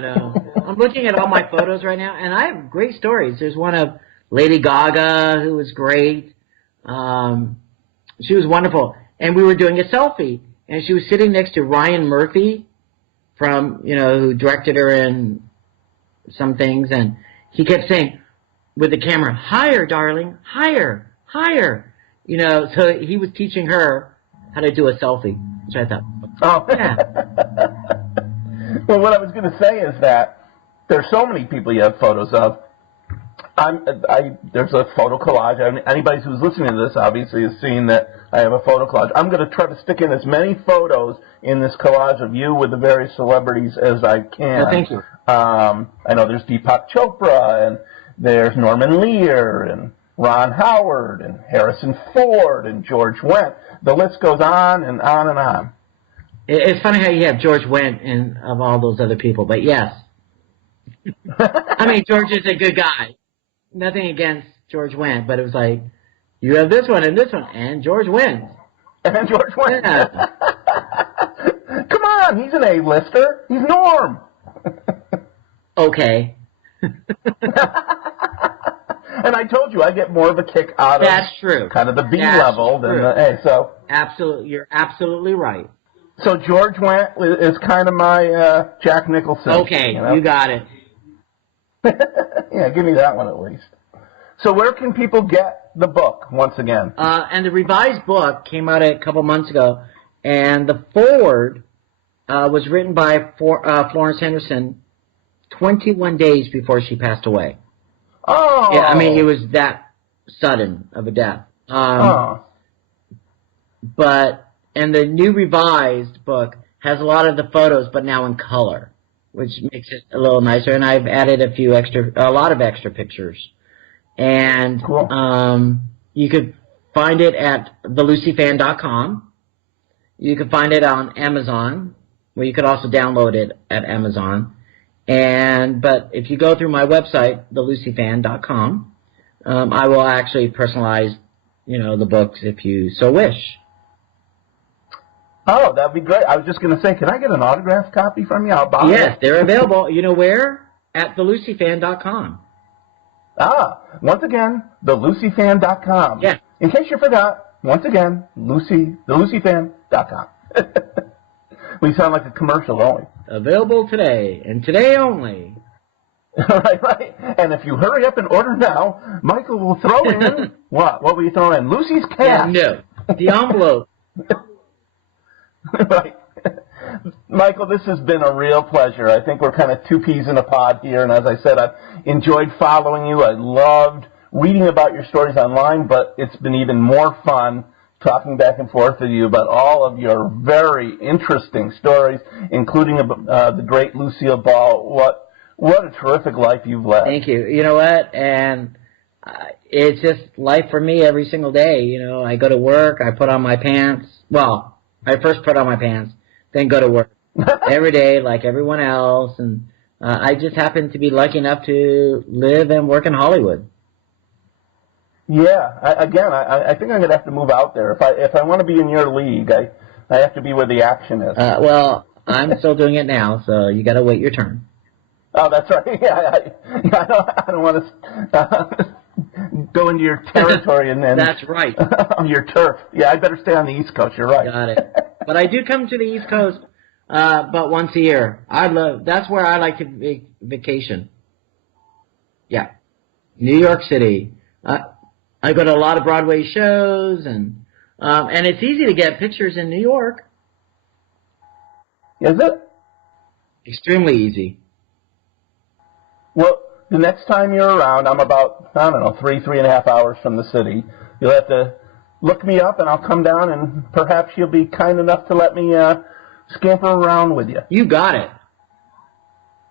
No. I'm looking at all my photos right now, and I have great stories. There's one of Lady Gaga, who was great. She was wonderful. And we were doing a selfie, and she was sitting next to Ryan Murphy from, who directed her in some things, and he kept saying with the camera, higher, darling, higher. So he was teaching her how to do a selfie, which I thought, yeah. Well, what I was going to say is that there's so many people you have photos of, There's a photo collage. Anybody who's listening to this obviously has seen that I have a photo collage. I'm going to try to stick in as many photos in this collage of you with the various celebrities as I can. Oh, thank you. I know there's Deepak Chopra, and there's Norman Lear, and Ron Howard, and Harrison Ford, and George Wendt. The list goes on and on and on. It's funny how you have George Wendt and of all those other people, but yes. I mean, George is a good guy. Nothing against George Wendt, but it was like, you have this one and this one, and George Wendt. And George Wendt. Yeah. Come on, he's an A-lister. He's Norm. Okay. And I told you I get more of a kick out of That's true. kind of the B That's level than true. the A. So Absolutely, you're absolutely right. So George Wendt is kind of my Jack Nicholson. Okay, you got it. Yeah, give me that one at least. So where can people get the book once again? And the revised book came out a couple months ago, and the foreword was written by Florence Henderson 21 days before she passed away. Oh! Yeah, I mean, it was that sudden of a death. And the new revised book has a lot of the photos, but now in color, which makes it a little nicer. And I've added a lot of extra pictures. And cool. You could find it at thelucyfan.com. You can find it on Amazon, where you could also download it at Amazon. But if you go through my website, thelucyfan.com, I will actually personalize, the books if you so wish. Oh, that'd be great. I was just going to say, can I get an autographed copy from you? I'll buy it. Yes, they're available. You know where? At thelucyfan.com. Once again, thelucyfan.com. Yeah. In case you forgot, once again, thelucyfan.com. We sound like a commercial, don't we? Available today, and today only. Right. And if you hurry up and order now, Michael will throw in, what? What will you throw in? Lucy's cash. Yeah, no. The envelope. Right. Michael, this has been a real pleasure. I think we're kind of two peas in a pod here, and as I said, I've enjoyed following you. I loved reading about your stories online, but it's been even more fun talking back and forth with you about all of your very interesting stories, including the great Lucille Ball. What a terrific life you've led. Thank you. You know what? And it's just life for me every single day. I go to work, I put on my pants. Well, I first put on my pants, then go to work every day like everyone else. And I just happen to be lucky enough to live and work in Hollywood. Yeah. I think I'm going to have to move out there. If I want to be in your league, I have to be where the action is. Well, I'm still doing it now, so you got to wait your turn. Oh, that's right. Yeah, I don't want to go into your territory and then... That's right. On your turf. Yeah, I better stay on the East Coast. You're right. Got it. But I do come to the East Coast but once a year. That's where I like to vacation. Yeah. New York City. I go to a lot of Broadway shows, and it's easy to get pictures in New York. Is it? Extremely easy. Well, the next time you're around, I'm about, 3.5 hours from the city. You'll have to look me up, and I'll come down, and perhaps you'll be kind enough to let me scamper around with you. You got it.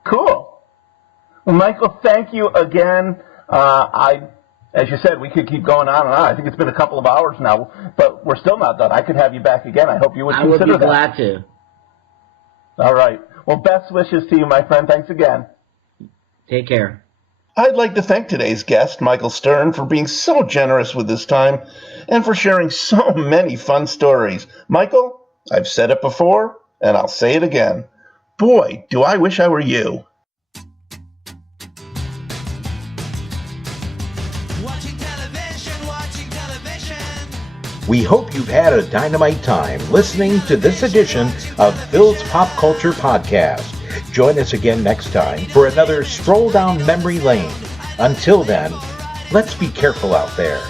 Cool. Well, Michael, thank you again. As you said, we could keep going on and on. I think it's been a couple of hours now, but we're still not done. I could have you back again. I hope you would consider that. I would be glad to. All right. Well, best wishes to you, my friend. Thanks again. Take care. I'd like to thank today's guest, Michael Stern, for being so generous with his time and for sharing so many fun stories. Michael, I've said it before, and I'll say it again. Boy, do I wish I were you. Watching television. We hope you've had a dynamite time listening to this edition of Phil's Pop Culture Podcast. Join us again next time for another stroll down memory lane. Until then, let's be careful out there.